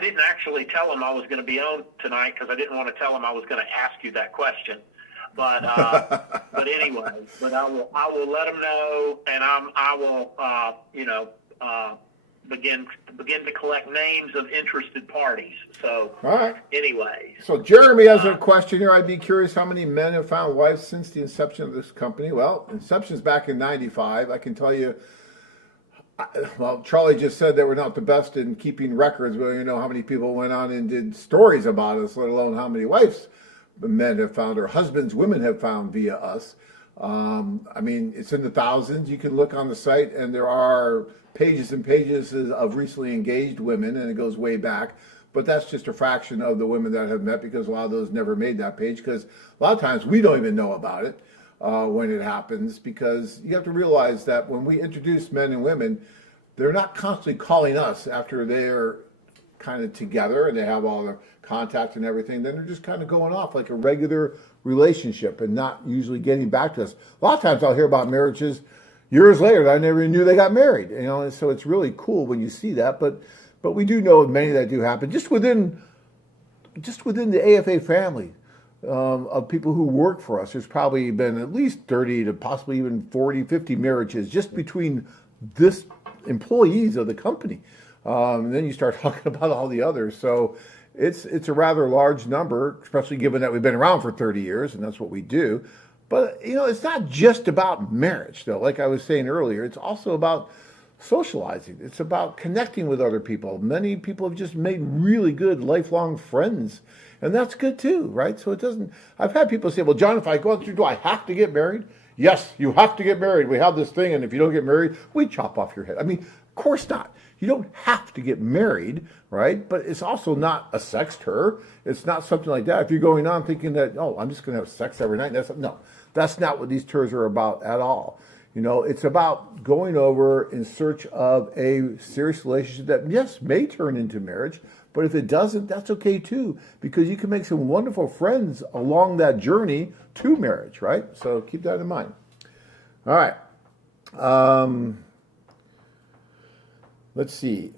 didn't actually tell them I was going to be on tonight because I didn't want to tell them I was going to ask you that question. But but anyway, I will let them know, and I will begin to collect names of interested parties. So all right. Anyway. So Jeremy has a question here. I'd be curious how many men have found wives since the inception of this company. Well, inception's back in '95. I can tell you. Well, Charlie just said that we're not the best in keeping records. We don't even know how many people went on and did stories about us, let alone how many wives men have found or husbands women have found via us. I mean, it's in the thousands. You can look on the site, and there are pages and pages of recently engaged women, and it goes way back. But that's just a fraction of the women that have met, because a lot of those never made that page, because a lot of times we don't even know about it when it happens, because you have to realize that when we introduce men and women, they're not constantly calling us after they're kind of together and they have all their contact and everything. Then they're just kind of going off like a regular relationship and not usually getting back to us. A lot of times I'll hear about marriages years later that I never even knew they got married. And so it's really cool when you see that. But we do know many that do happen just within the AFA family. Of people who work for us, there's probably been at least 30 to possibly even 40, 50 marriages just between this employees of the company. And then you start talking about all the others. So it's a rather large number, especially given that we've been around for 30 years and that's what we do. But, it's not just about marriage, though. Like I was saying earlier, it's also about socializing. It's about connecting with other people. Many people have just made really good lifelong friends. And that's good too, right? So I've had people say, well, John, if I go through, do I have to get married? Yes, you have to get married. We have this thing, and if you don't get married, we chop off your head. I mean, of course not. You don't have to get married, right? But it's also not a sex tour. It's not something like that. If you're going on thinking that, oh, I'm just going to have sex every night, that's not what these tours are about at all. It's about going over in search of a serious relationship that, yes, may turn into marriage, but if it doesn't, that's okay too, because you can make some wonderful friends along that journey to marriage, right? So keep that in mind. All right. Let's see.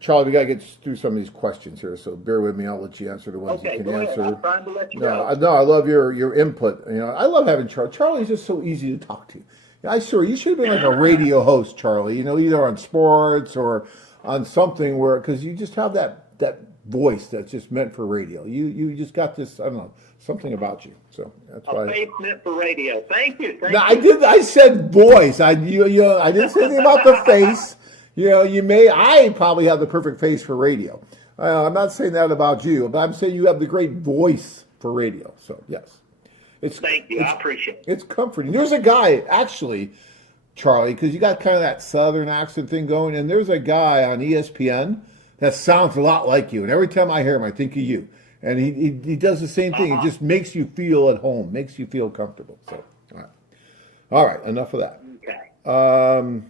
Charlie, we got to get through some of these questions here, so bear with me. I'll let you answer the ones you can answer. I'm trying to let you go. I love your input. I love having Charlie. Charlie's just so easy to talk to. You should have been like a radio host, Charlie, either on sports or on something because you just have that voice that's just meant for radio. You just got this, I don't know, something about you. So that's why. A face meant for radio. Thank you. I said voice. I didn't say anything about the face. I probably have the perfect face for radio. I'm not saying that about you, but I'm saying you have the great voice for radio. So yes. Thank you. I appreciate it. It's comforting. There's a guy, actually, Charlie, because you got kind of that southern accent thing going, and there's a guy on ESPN that sounds a lot like you. And every time I hear him, I think of you. And he does the same thing. It just makes you feel at home, makes you feel comfortable. So, all right, enough of that. Okay.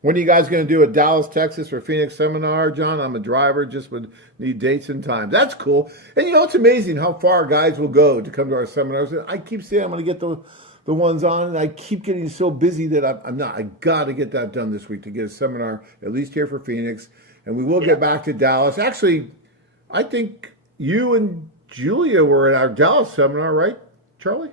When are you guys going to do a Dallas, Texas, or Phoenix seminar, John? I'm a driver, just would need dates and times. That's cool. And it's amazing how far guys will go to come to our seminars. And I keep saying I'm going to get the ones on, and I keep getting so busy that I'm not. I got to get that done this week to get a seminar, at least here for Phoenix. And we will get back to Dallas. Actually, I think you and Julia were at our Dallas seminar, right, Charlie?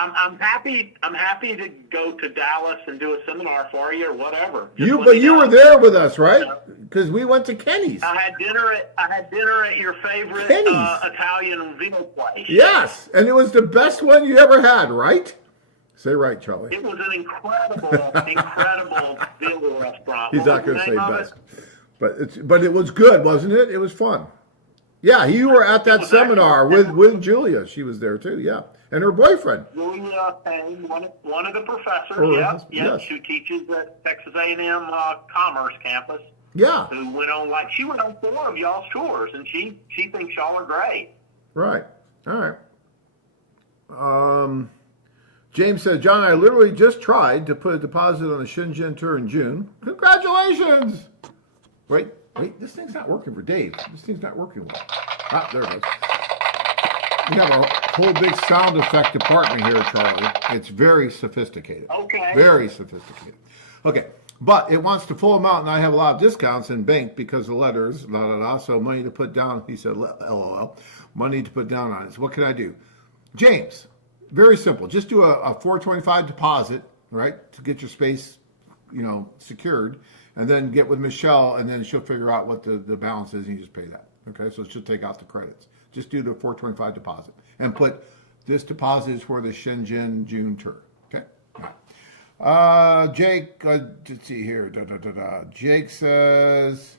I'm happy to go to Dallas and do a seminar for you or whatever. You were there with us, right? Because we went to Kenny's. I had dinner at your favorite Italian vino place. Yes, and it was the best one you ever had, right? Say right, Charlie. It was an incredible vino restaurant. He's not going to say best, but it was good, wasn't it? It was fun. Yeah, you were at that seminar with Julia. She was there too. Yeah. And her boyfriend. Julia Payne, one of the professors, yes, who teaches at Texas A&M Commerce Campus. Yeah. Who went on she went on 4 of y'all's tours, and she thinks y'all are great. Right. All right. James said, John, I literally just tried to put a deposit on the Shenzhen tour in June. Congratulations. Wait, this thing's not working for Dave. This thing's not working well. There it is. We have a whole big sound effect department here, Charlie. It's very sophisticated. Okay. Very sophisticated. Okay. But it wants the full amount, and I have a lot of discounts in bank because of letters, so money to put down, he said, LOL, money to put down on it. So what can I do? James, very simple. Just do a $425 deposit, right, to get your space, secured, and then get with Michelle, and then she'll figure out what the balance is, and you just pay that. Okay, so she'll take out the credits. Just do the $425 deposit and put this deposit is for the Shenzhen June tour. Okay. All right. Jake, let's see here. Jake says,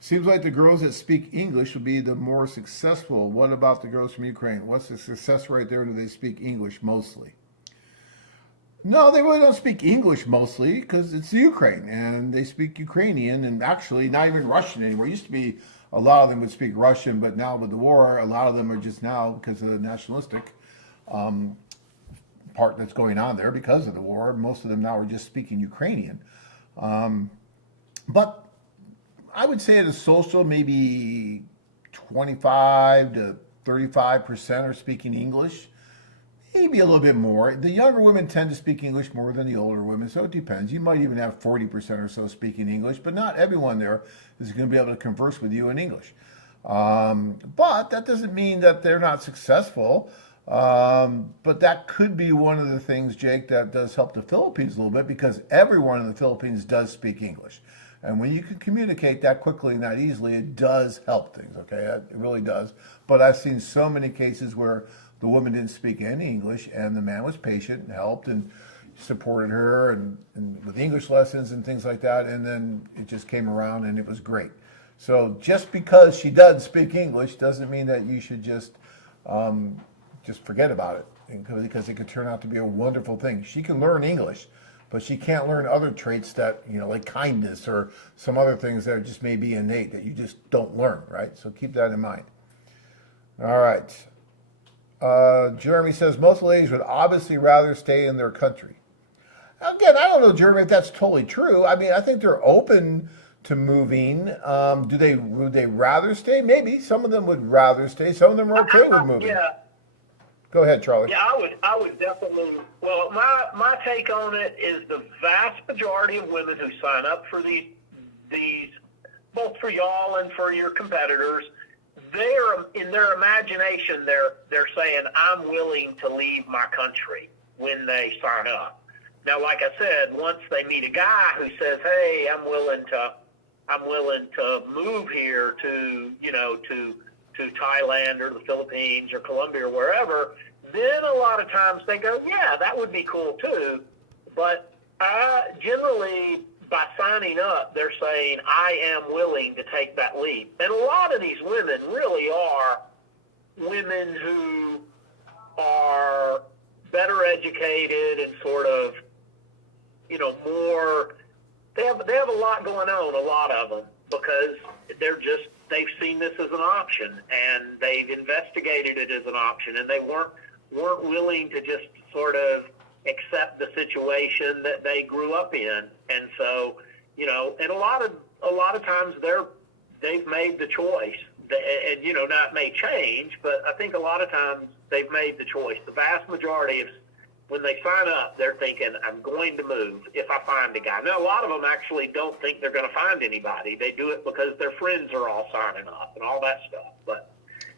seems like the girls that speak English would be the more successful. What about the girls from Ukraine? What's the success rate there? Do they speak English mostly? No, they really don't speak English mostly because it's Ukraine and they speak Ukrainian and actually not even Russian anymore. It used to be a lot of them would speak Russian, but now with the war, a lot of them are just now, because of the nationalistic part that's going on there because of the war. Most of them now are just speaking Ukrainian. But I would say at a social, maybe 25 to 35% are speaking English. Maybe a little bit more. The younger women tend to speak English more than the older women, so it depends. You might even have 40% or so speaking English, but not everyone there is going to be able to converse with you in English. But that doesn't mean that they're not successful. But that could be one of the things, Jake, that does help the Philippines a little bit, because everyone in the Philippines does speak English. And when you can communicate that quickly and that easily, it does help things, okay? It really does. But I've seen so many cases where the woman didn't speak any English and the man was patient and helped and supported her and with English lessons and things like that. And then it just came around and it was great. So just because she doesn't speak English doesn't mean that you should just forget about it, because it could turn out to be a wonderful thing. She can learn English, but she can't learn other traits that, like kindness or some other things that just may be innate that you just don't learn, right? So keep that in mind. All right. Jeremy says most ladies would obviously rather stay in their country. Again, I don't know, Jeremy, if that's totally true. I mean, I think they're open to moving. Would they rather stay? Maybe. Some of them would rather stay. Some of them are okay with moving. Yeah. Go ahead, Charlie. Yeah, I would definitely. Well, my take on it is the vast majority of women who sign up for these both for y'all and for your competitors, they're in their imagination they're saying, I'm willing to leave my country when they sign up. Now, like I said, once they meet a guy who says, hey, I'm willing to move here to Thailand or the Philippines or Colombia or wherever, then a lot of times they go, yeah, that would be cool too. But generally, by signing up, they're saying, I am willing to take that leap. And a lot of these women really are women who are better educated and sort of, more, they have a lot going on, a lot of them, because they've seen this as an option and they've investigated it as an option, and they weren't willing to just sort of accept the situation that they grew up in. And so, and a lot of times they've made the choice, and that may change, but I think a lot of times they've made the choice. The vast majority of, when they sign up, they're thinking, I'm going to move if I find a guy. Now, a lot of them actually don't think they're going to find anybody. They do it because their friends are all signing up and all that stuff. But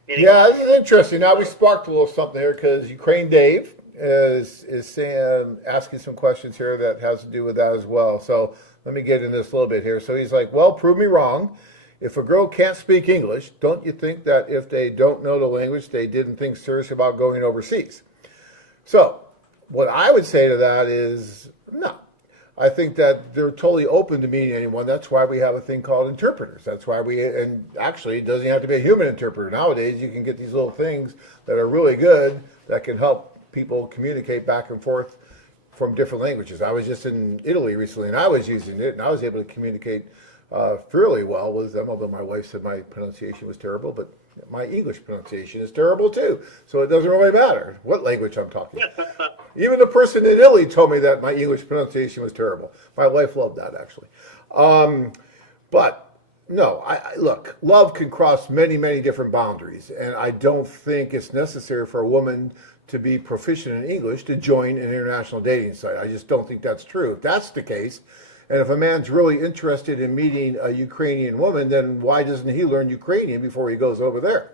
anyway. Yeah, it's interesting. Now we sparked a little something here, because Ukraine Dave is saying, asking some questions here that has to do with that as well. So let me get into this a little bit here. So he's like, well, prove me wrong. If a girl can't speak English, don't you think that if they don't know the language, they didn't think seriously about going overseas? So what I would say to that is no. I think that they're totally open to meeting anyone. That's why we have a thing called interpreters. That's why and actually it doesn't have to be a human interpreter. Nowadays you can get these little things that are really good that can help people communicate back and forth from different languages. I was just in Italy recently and I was using it and I was able to communicate fairly well with them, although my wife said my pronunciation was terrible, but my English pronunciation is terrible too. So it doesn't really matter what language I'm talking. Even the person in Italy told me that my English pronunciation was terrible. My wife loved that, actually. But no, look, love can cross many, many different boundaries. And I don't think it's necessary for a woman to be proficient in English to join an international dating site. I just don't think that's true. If that's the case, and if a man's really interested in meeting a Ukrainian woman, then why doesn't he learn Ukrainian before he goes over there?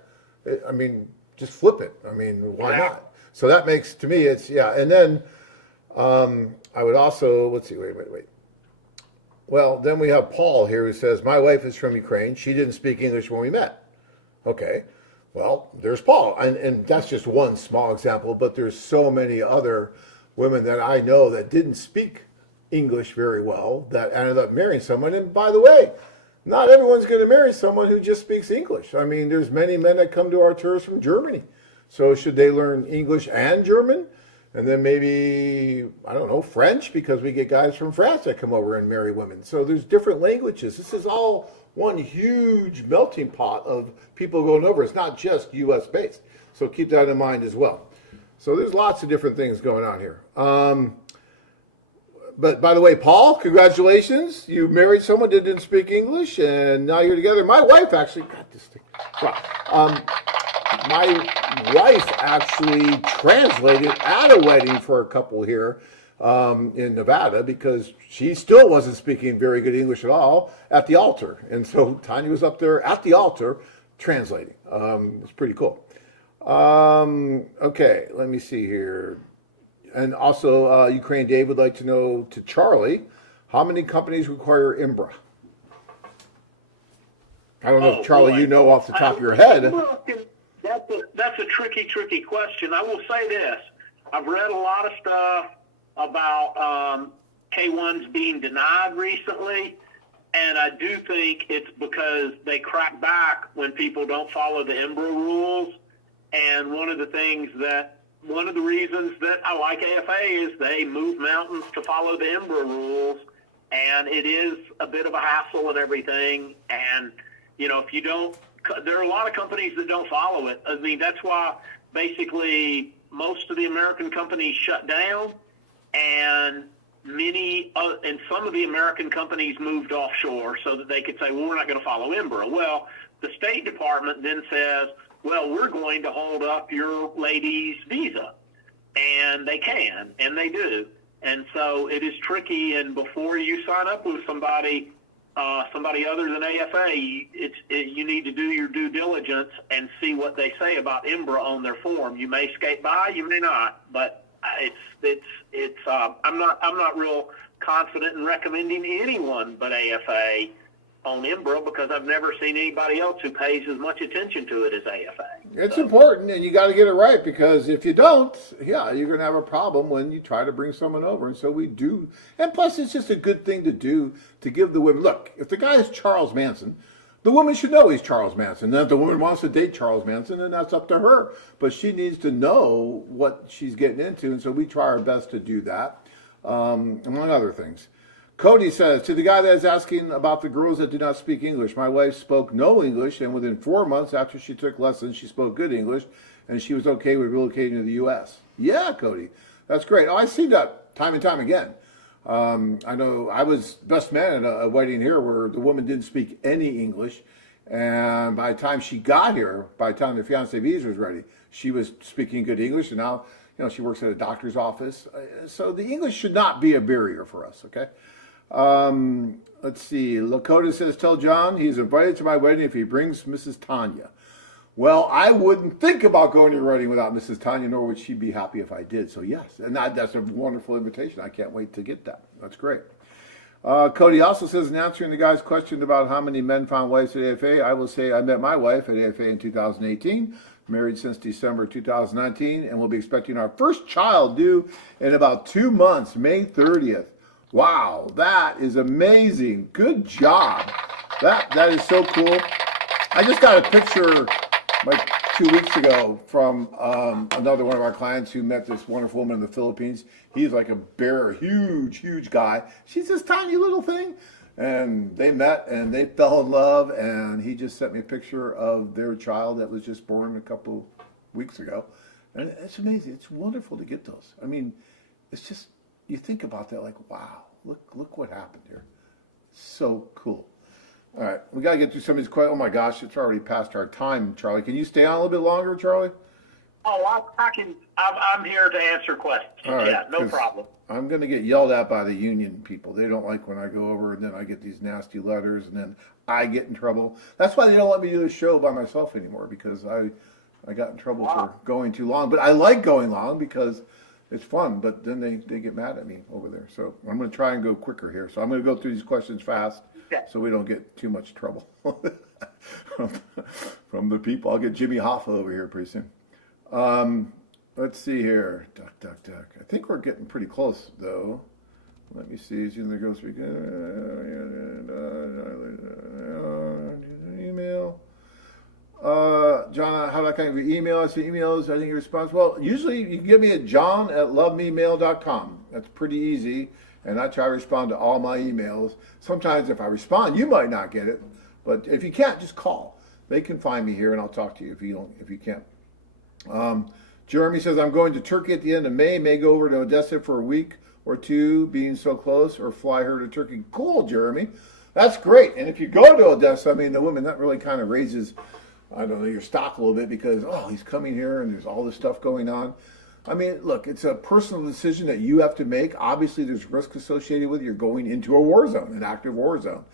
I mean, just flip it. I mean, why not? So that makes, to me, it's, yeah. And then I would also, let's see, wait. Well, then we have Paul here who says, my wife is from Ukraine. She didn't speak English when we met. Okay, well, there's Paul. And that's just one small example, but there's so many other women that I know that didn't speak English very well that ended up marrying someone. And by the way, not everyone's going to marry someone who just speaks English. I mean, there's many men that come to our tours from Germany. So should they learn English and German? And then maybe, I don't know, French, because we get guys from France that come over and marry women. So there's different languages. This is all one huge melting pot of people going over. It's not just U.S. based. So keep that in mind as well. So there's lots of different things going on here. But by the way, Paul, congratulations. You married someone that didn't speak English, and now you're together. My wife actually got this thing. Wow. My wife actually translated at a wedding for a couple here in Nevada because she still wasn't speaking very good English at all at the altar. And so Tanya was up there at the altar translating. It's pretty cool. Okay, let me see here. And also, Ukraine Dave would like to know to Charlie, how many companies require IMBRA? I don't know if Charlie, you know off the top of your head. That's a tricky question. I will say this. I've read a lot of stuff about K1s being denied recently, and I do think it's because they crack back when people don't follow the IMBRA rules. And one of the reasons that I like AFA is they move mountains to follow the IMBRA rules, and it is a bit of a hassle and everything. And, if you don't, there are a lot of companies that don't follow it. I mean, that's why basically most of the American companies shut down, and some of the American companies moved offshore so that they could say, well, we're not going to follow IMBRA. Well, the State Department then says, well, we're going to hold up your lady's visa. And they can, and they do. And so it is tricky, and before you sign up with somebody other than AFA, you need to do your due diligence and see what they say about IMBRA on their form. You may skate by, you may not, but I'm not real confident in recommending anyone but AFA on IMBRA because I've never seen anybody else who pays as much attention to it as AFA. It's important, and you got to get it right, because if you don't, you're going to have a problem when you try to bring someone over. And so we do. And plus, it's just a good thing to do to give the women. Look, if the guy is Charles Manson, the woman should know he's Charles Manson. Now, if the woman wants to date Charles Manson, then that's up to her. But she needs to know what she's getting into, and so we try our best to do that, among other things. Cody says, to the guy that is asking about the girls that do not speak English, my wife spoke no English, and within 4 months after she took lessons, she spoke good English, and she was okay with relocating to the U.S. Yeah, Cody, that's great. Oh, I see that time and time again. I know I was best man at a wedding here where the woman didn't speak any English, and by the time she got here, by the time the fiancé visa was ready, she was speaking good English, and now she works at a doctor's office. So the English should not be a barrier for us, okay? Let's see. Lakota says, tell John he's invited to my wedding if he brings Mrs. Tanya. Well, I wouldn't think about going to your wedding without Mrs. Tanya, nor would she be happy if I did. So yes, and that's a wonderful invitation. I can't wait to get that. That's great. Cody also says, in answering the guy's question about how many men found wives at AFA, I will say I met my wife at AFA in 2018, married since December 2019, and we'll be expecting our first child due in about 2 months, May 30th. Wow, that is amazing. Good job. That is so cool. I just got a picture like 2 weeks ago from another one of our clients who met this wonderful woman in the Philippines. He's like a bear, huge guy. She's this tiny little thing. And they met and they fell in love, and he just sent me a picture of their child that was just born a couple weeks ago. And it's amazing. It's wonderful to get those. I mean, it's just, you think about that like, wow, look what happened here. So cool. All right, we got to get through some of these questions. Oh my gosh, it's already past our time, Charlie. Can you stay on a little bit longer, Charlie? Oh, I can. I'm here to answer questions. All right, yeah, no problem. I'm going to get yelled at by the union people. They don't like when I go over, and then I get these nasty letters, and then I get in trouble. That's why they don't let me do the show by myself anymore, because I got in trouble for going too long. But I like going long because it's fun, but then they get mad at me over there. So I'm going to try and go quicker here. So I'm going to go through these questions fast so we don't get too much trouble from the people. I'll get Jimmy Hoffa over here pretty soon. Let's see here. Duck. I think we're getting pretty close, though. Let me see. There goes email. John, how do I kind of email? I see emails. I think your response. Well, usually you can give me a john@lovememail.com. That's pretty easy, and I try to respond to all my emails. Sometimes if I respond, you might not get it, but if you can't, just call. They can find me here, and I'll talk to you if you can't. Jeremy says, I'm going to Turkey at the end of May. May go over to Odessa for a week or two, being so close, or fly her to Turkey. Cool, Jeremy. That's great. And if you go to Odessa, I mean, the women, that really kind of raises, I don't know, your stock a little bit because, oh, he's coming here and there's all this stuff going on. I mean, look, it's a personal decision that you have to make. Obviously, there's risk associated with it. You're going into a war zone, an active war zone.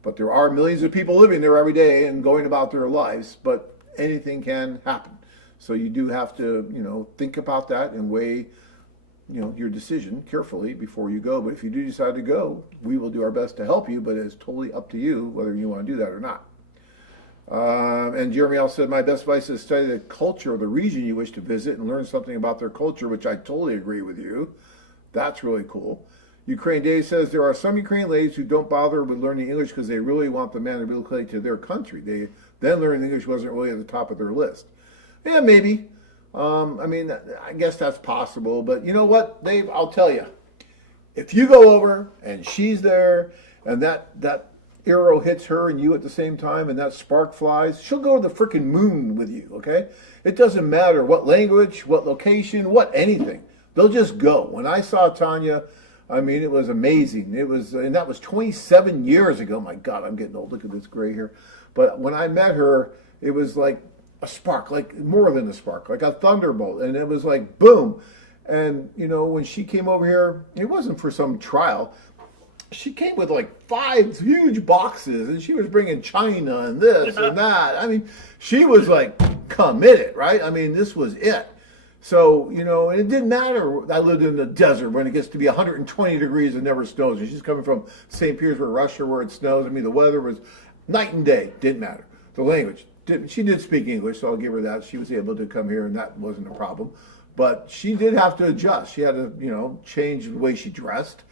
But there are millions of people living there every day and going about their lives. But anything can happen. So you do have to, think about that and weigh, your decision carefully before you go. But if you do decide to go, we will do our best to help you. But it's totally up to you whether you want to do that or not. And Jeremy also said, my best advice is study the culture of the region you wish to visit and learn something about their culture, which I totally agree with you. That's really cool. Ukraine Dave says, there are some Ukrainian ladies who don't bother with learning English because they really want the man to relocate to their country. Then learning English wasn't really at the top of their list. Yeah, maybe. I guess that's possible. But you know what, Dave? I'll tell you. If you go over and she's there and that arrow hits her and you at the same time and that spark flies, she'll go to the freaking moon with you, okay? It doesn't matter what language, what location, what anything. They'll just go. When I saw Tanya, it was amazing. And that was 27 years ago. My God, I'm getting old. Look at this gray hair. But when I met her, it was like a spark, like more than a spark, like a thunderbolt. And it was like, boom. And, when she came over here, it wasn't for some trial. She came with like 5 huge boxes and she was bringing china and this and that. She was like committed, right? This was it. So, and it didn't matter. I lived in the desert when it gets to be 120 degrees and never snows. And she's coming from St. Petersburg, Russia, where it snows. The weather was night and day. Didn't matter. The language. She did speak English, so I'll give her that. She was able to come here and that wasn't a problem. But she did have to adjust. She had to, change the way she dressed.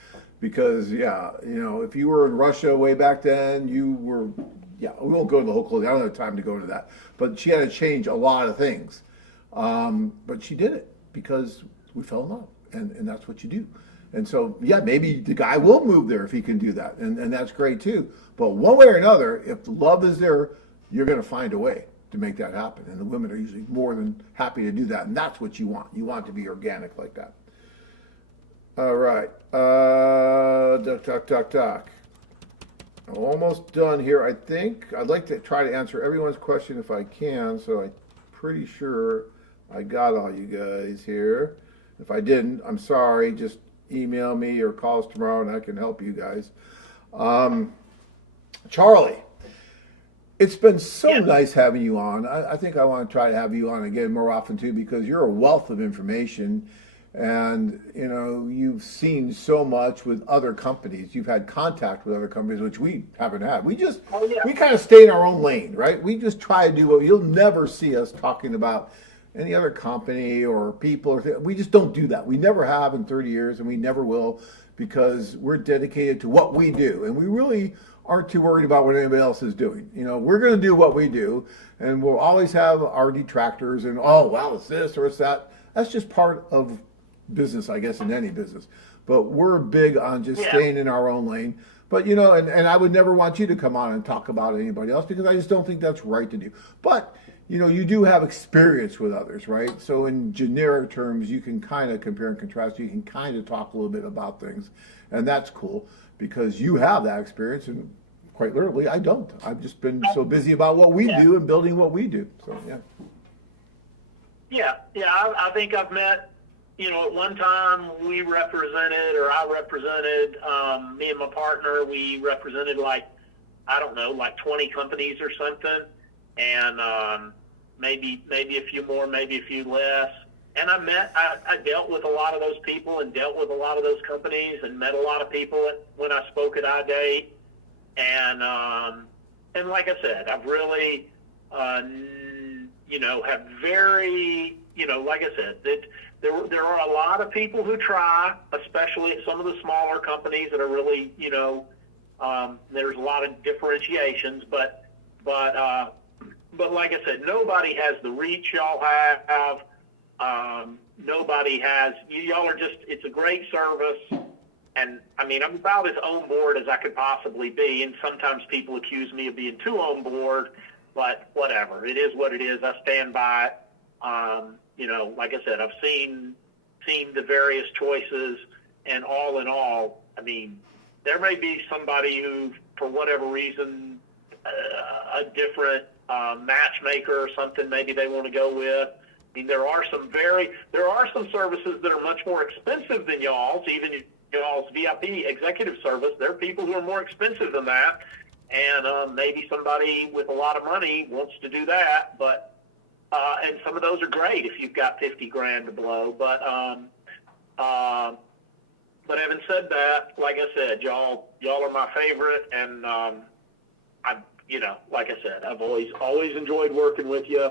Because, if you were in Russia way back then, we won't go into the whole clothing. I don't have time to go into that. But she had to change a lot of things. But she did it because we fell in love. And that's what you do. And so, maybe the guy will move there if he can do that. And that's great too. But one way or another, if love is there, you're going to find a way to make that happen. And the women are usually more than happy to do that. And that's what you want. You want it to be organic like that. All right. Talk. I'm almost done here, I think. I'd like to try to answer everyone's question if I can, so I'm pretty sure I got all you guys here. If I didn't, I'm sorry. Just email me or call us tomorrow and I can help you guys. Charlie, it's been so nice having you on. I think I want to try to have you on again more often too because you're a wealth of information. And, you've seen so much with other companies. You've had contact with other companies, which we haven't had. We kind of stay in our own lane, right? We just try to do what you'll never see us talking about any other company or people. We just don't do that. We never have in 30 years and we never will because we're dedicated to what we do. And we really aren't too worried about what anybody else is doing. We're going to do what we do and we'll always have our detractors and, it's this or it's that. That's just part of business, I guess, in any business. But we're big on just staying in our own lane. But, and I would never want you to come on and talk about anybody else because I just don't think that's right to do. But, you do have experience with others, right? So in generic terms, you can kind of compare and contrast. You can kind of talk a little bit about things. And that's cool because you have that experience. And quite literally, I don't. I've just been so busy about what we do and building what we do. So, I think I've met, at one time I represented, me and my partner, we represented 20 companies or something. And maybe a few more, maybe a few less. And I dealt with a lot of those people and dealt with a lot of those companies and met a lot of people when I spoke at iDate. And like I said, I've really, have very, like I said, that there are a lot of people who try, especially at some of the smaller companies that are really, there's a lot of differentiations, but like I said, nobody has the reach y'all have. Nobody has, y'all are just, it's a great service. And I'm about as on board as I could possibly be. And sometimes people accuse me of being too on board, but whatever. It is what it is. I stand by it. You know, like I said, I've seen the various choices, and all in all, I mean, there may be somebody who, for whatever reason, a different matchmaker or something maybe they want to go with. I mean, there are some services that are much more expensive than y'all's, even y'all's VIP executive service. There are people who are more expensive than that, and maybe somebody with a lot of money wants to do that, but and some of those are great if you've got 50 grand to blow. But having said that, like I said, y'all are my favorite, and like I said, I've always enjoyed working with you,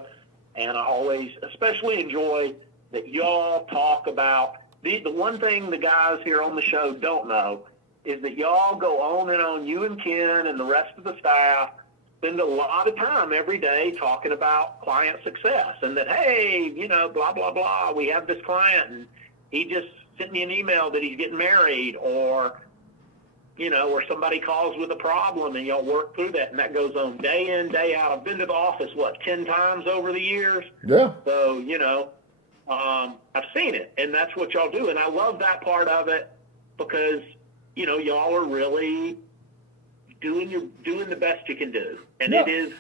and I always especially enjoy that y'all talk about the one thing the guys here on the show don't know is that y'all go on and on, you and Ken and the rest of the staff spend a lot of time every day talking about client success, and that, hey, blah, blah, blah, we have this client and he just sent me an email that he's getting married, or somebody calls with a problem and y'all work through that, and that goes on day in, day out. I've been to the office, 10 times over the years? Yeah. So, I've seen it, and that's what y'all do. And I love that part of it because, y'all are really doing the best you can do. And Yeah. It is,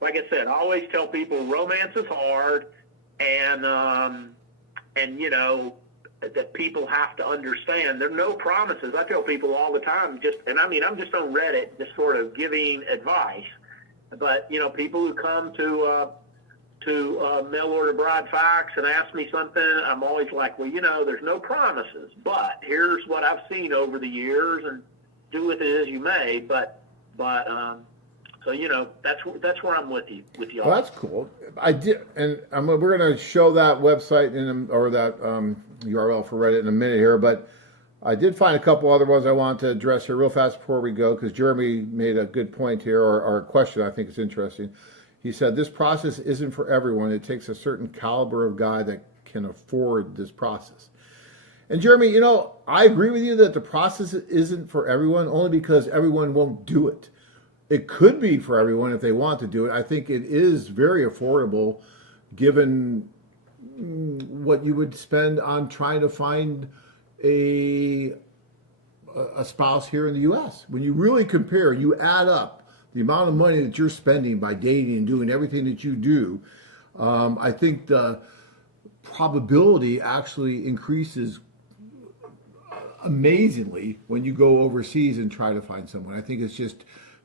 like I said, I always tell people romance is hard, and that people have to understand there are no promises. I tell people all the time, I'm just on Reddit, just sort of giving advice. But, people who come to mail order bride fax and ask me something, I'm always like, well, there's no promises, but here's what I've seen over the years, and do with it as you may. So that's where I'm with y'all. Well, that's cool. I did, and we're going to show that website or that URL for Reddit in a minute here. But I did find a couple other ones I want to address here real fast before we go, because Jeremy made a good point here, or a question I think is interesting. He said this process isn't for everyone. It takes a certain caliber of guy that can afford this process. And Jeremy, I agree with you that the process isn't for everyone, only because everyone won't do it. It could be for everyone if they want to do it. I think it is very affordable given what you would spend on trying to find a spouse here in the U.S. When you really compare, you add up the amount of money that you're spending by dating and doing everything that you do, I think the probability actually increases amazingly when you go overseas and try to find someone. I think it's just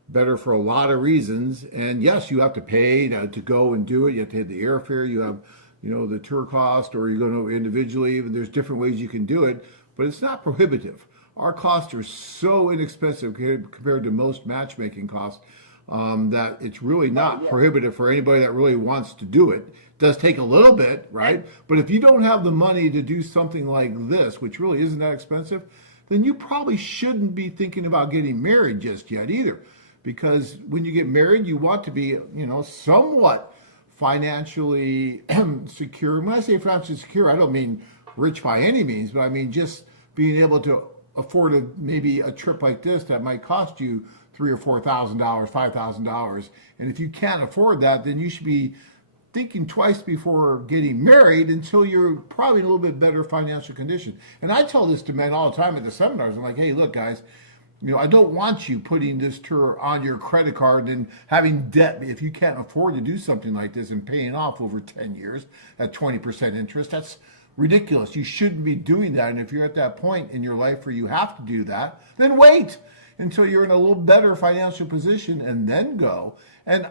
better for a lot of reasons. And yes, you have to pay to go and do it. You have to pay the airfare. You have, the tour cost, or you go individually. There's different ways you can do it, but it's not prohibitive. Our costs are so inexpensive compared to most matchmaking costs that it's really not prohibitive for anybody that really wants to do it. It does take a little bit, right? But if you don't have the money to do something like this, which really isn't that expensive, then you probably shouldn't be thinking about getting married just yet either. Because when you get married, you want to be, somewhat financially secure. When I say financially secure, I don't mean rich by any means, but I mean just being able to afford maybe a trip like this that might cost you $3,000 or $4,000, $5,000. And if you can't afford that, then you should be thinking twice before getting married until you're probably in a little bit better financial condition. And I tell this to men all the time at the seminars. I'm like, hey, look, guys, I don't want you putting this tour on your credit card and having debt if you can't afford to do something like this and paying off over 10 years at 20% interest. That's ridiculous. You shouldn't be doing that. And if you're at that point in your life where you have to do that, then wait until you're in a little better financial position and then go. And,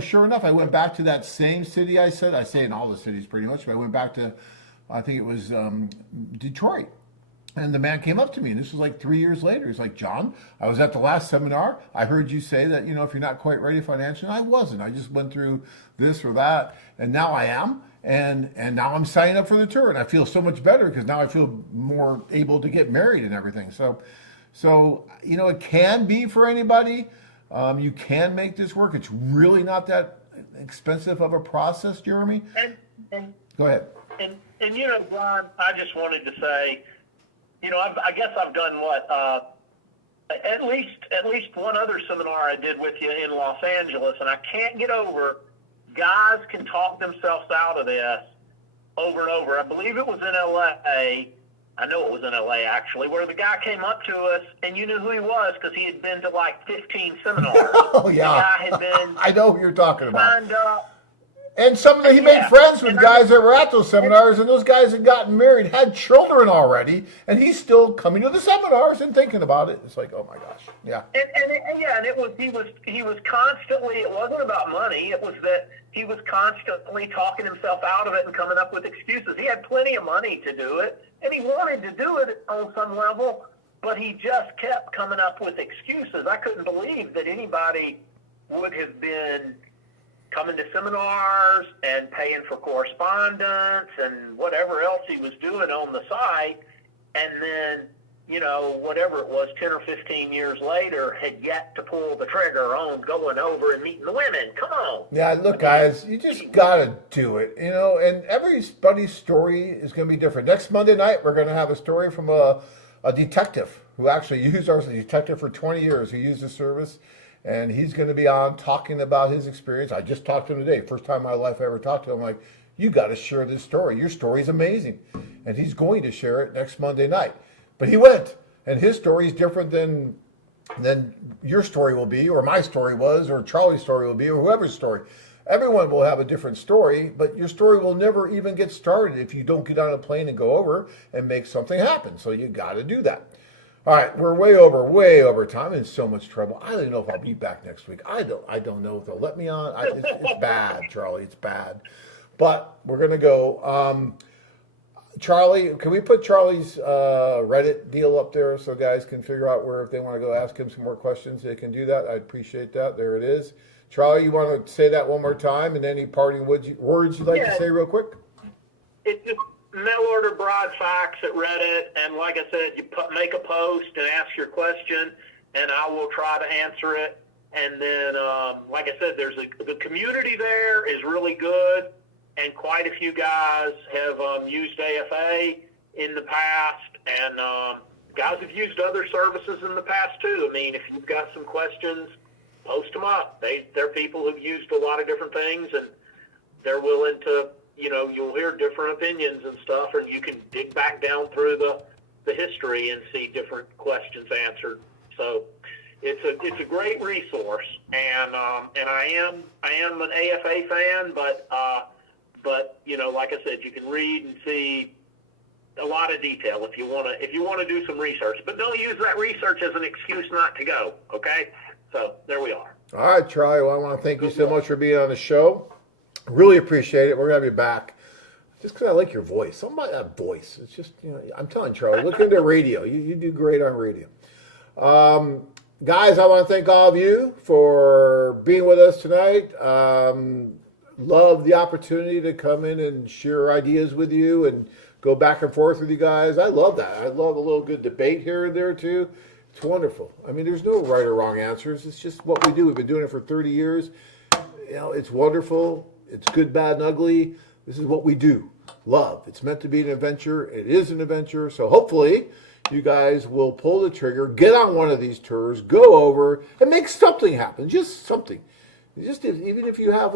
sure enough, I went back to that same city I say in all the cities pretty much, but I went back to, I think it was Detroit. And the man came up to me, and this was like 3 years later. He's like, John, I was at the last seminar. I heard you say that, if you're not quite ready financially. I wasn't. I just went through this or that, and now I am. And now I'm signing up for the tour, and I feel so much better because now I feel more able to get married and everything. So it can be for anybody. You can make this work. It's really not that expensive of a process, Jeremy. And go ahead. And John, I just wanted to say, I guess I've done at least one other seminar I did with you in Los Angeles, and I can't get over guys can talk themselves out of this over and over. I believe it was in L.A. I know it was in L.A. actually, where the guy came up to us, and you knew who he was because he had been to like 15 seminars. Oh yeah, the guy had been I know who you're talking about. signed up. And he made friends with guys that were at those seminars, and those guys had gotten married, had children already, and he's still coming to the seminars and thinking about it. It's like, oh my gosh, yeah. And it was he was constantly. It wasn't about money. It was that he was constantly talking himself out of it and coming up with excuses. He had plenty of money to do it, and he wanted to do it on some level, but he just kept coming up with excuses. I couldn't believe that anybody would have been coming to seminars and paying for correspondence and whatever else he was doing on the site, and then, whatever it was, 10 or 15 years later, had yet to pull the trigger on going over and meeting the women. Come on. Yeah, look, guys, you just got to do it, and everybody's story is going to be different. Next Monday night, we're going to have a story from a detective who actually used ours, a detective for 20 years, who used the service. And he's going to be on talking about his experience. I just talked to him today. First time in my life I ever talked to him. I'm like, you got to share this story. Your story is amazing. And he's going to share it next Monday night. But he went. And his story is different than your story will be, or my story was, or Charlie's story will be, or whoever's story. Everyone will have a different story, but your story will never even get started if you don't get on a plane and go over and make something happen. So you got to do that. All right, we're way over time. I'm in so much trouble. I don't even know if I'll be back next week. I don't know if they'll let me on. It's bad, Charlie. It's bad. But we're going to go. Charlie, can we put Charlie's Reddit deal up there so guys can figure out where, if they want to go ask him some more questions, they can do that. I appreciate that. There it is. Charlie, you want to say that one more time, and any parting words you'd like to say real quick? It's just mail order broad facts at Reddit, and like I said, you make a post and ask your question, and I will try to answer it. And then, like I said, the community there is really good, and quite a few guys have used AFA in the past, and guys have used other services in the past too. I mean, if you've got some questions, post them up. They're people who've used a lot of different things, and they're willing to, you'll hear different opinions and stuff, and you can dig back down through the history and see different questions answered. So it's a great resource, and I am an AFA fan, but like I said, you can read and see a lot of detail if you want to do some research, but don't use that research as an excuse not to go. Okay, so there we are. All right, Charlie. Well, I want to thank you so much for being on the show. Really appreciate it. We're gonna have you back. Just because I like your voice. Something about that voice. It's just, I'm telling Charlie, look into radio. You do great on radio. Guys, I want to thank all of you for being with us tonight. Love the opportunity to come in and share ideas with you and go back and forth with you guys. I love that. I love a little good debate here and there too. It's wonderful. I mean, there's no right or wrong answers. It's just what we do. We've been doing it for 30 years. It's wonderful. It's good, bad, and ugly. This is what we do. Love. It's meant to be an adventure. It is an adventure. So hopefully you guys will pull the trigger, get on one of these tours, go over, and make something happen. Just something. Even if you have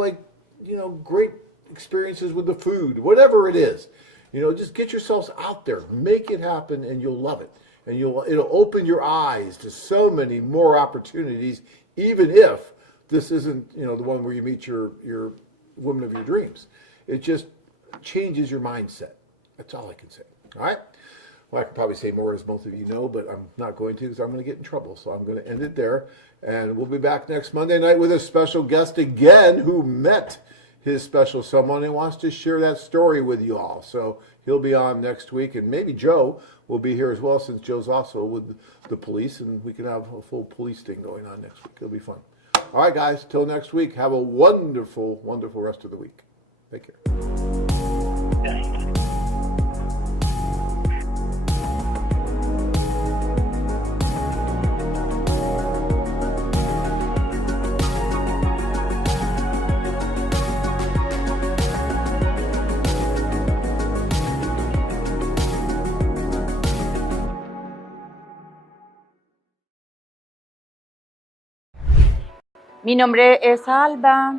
great experiences with the food, whatever it is, just get yourselves out there, make it happen, and you'll love it. And it'll open your eyes to so many more opportunities, even if this isn't, the one where you meet your woman of your dreams. It just changes your mindset. That's all I can say. All right? Well, I could probably say more, as both of you know, but I'm not going to because I'm going to get in trouble. So I'm going to end it there. And we'll be back next Monday night with a special guest again who met his special someone and wants to share that story with you all. So he'll be on next week. And maybe Joe will be here as well, since Joe's also with the police. And we can have a full police thing going on next week. It'll be fun. All right, guys, till next week, have a wonderful, wonderful rest of the week. Take care. Mi nombre es Alba,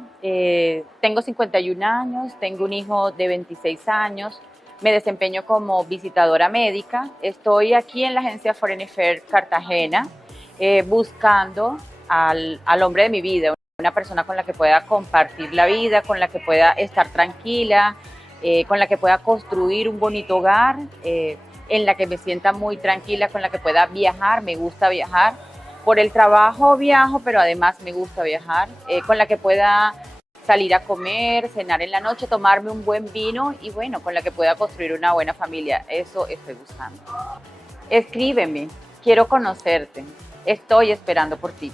tengo 51 años, tengo un hijo de 26 años, me desempeño como visitadora médica. Estoy aquí en la agencia Foreign Affairs Cartagena buscando al hombre de mi vida, una persona con la que pueda compartir la vida, con la que pueda estar tranquila, con la que pueda construir un bonito hogar, en la que me sienta muy tranquila, con la que pueda viajar, me gusta viajar. Por el trabajo viajo, pero además me gusta viajar, con la que pueda salir a comer, cenar en la noche, tomarme un buen vino y bueno, con la que pueda construir una buena familia. Eso estoy buscando. Escríbeme, quiero conocerte, estoy esperando por ti.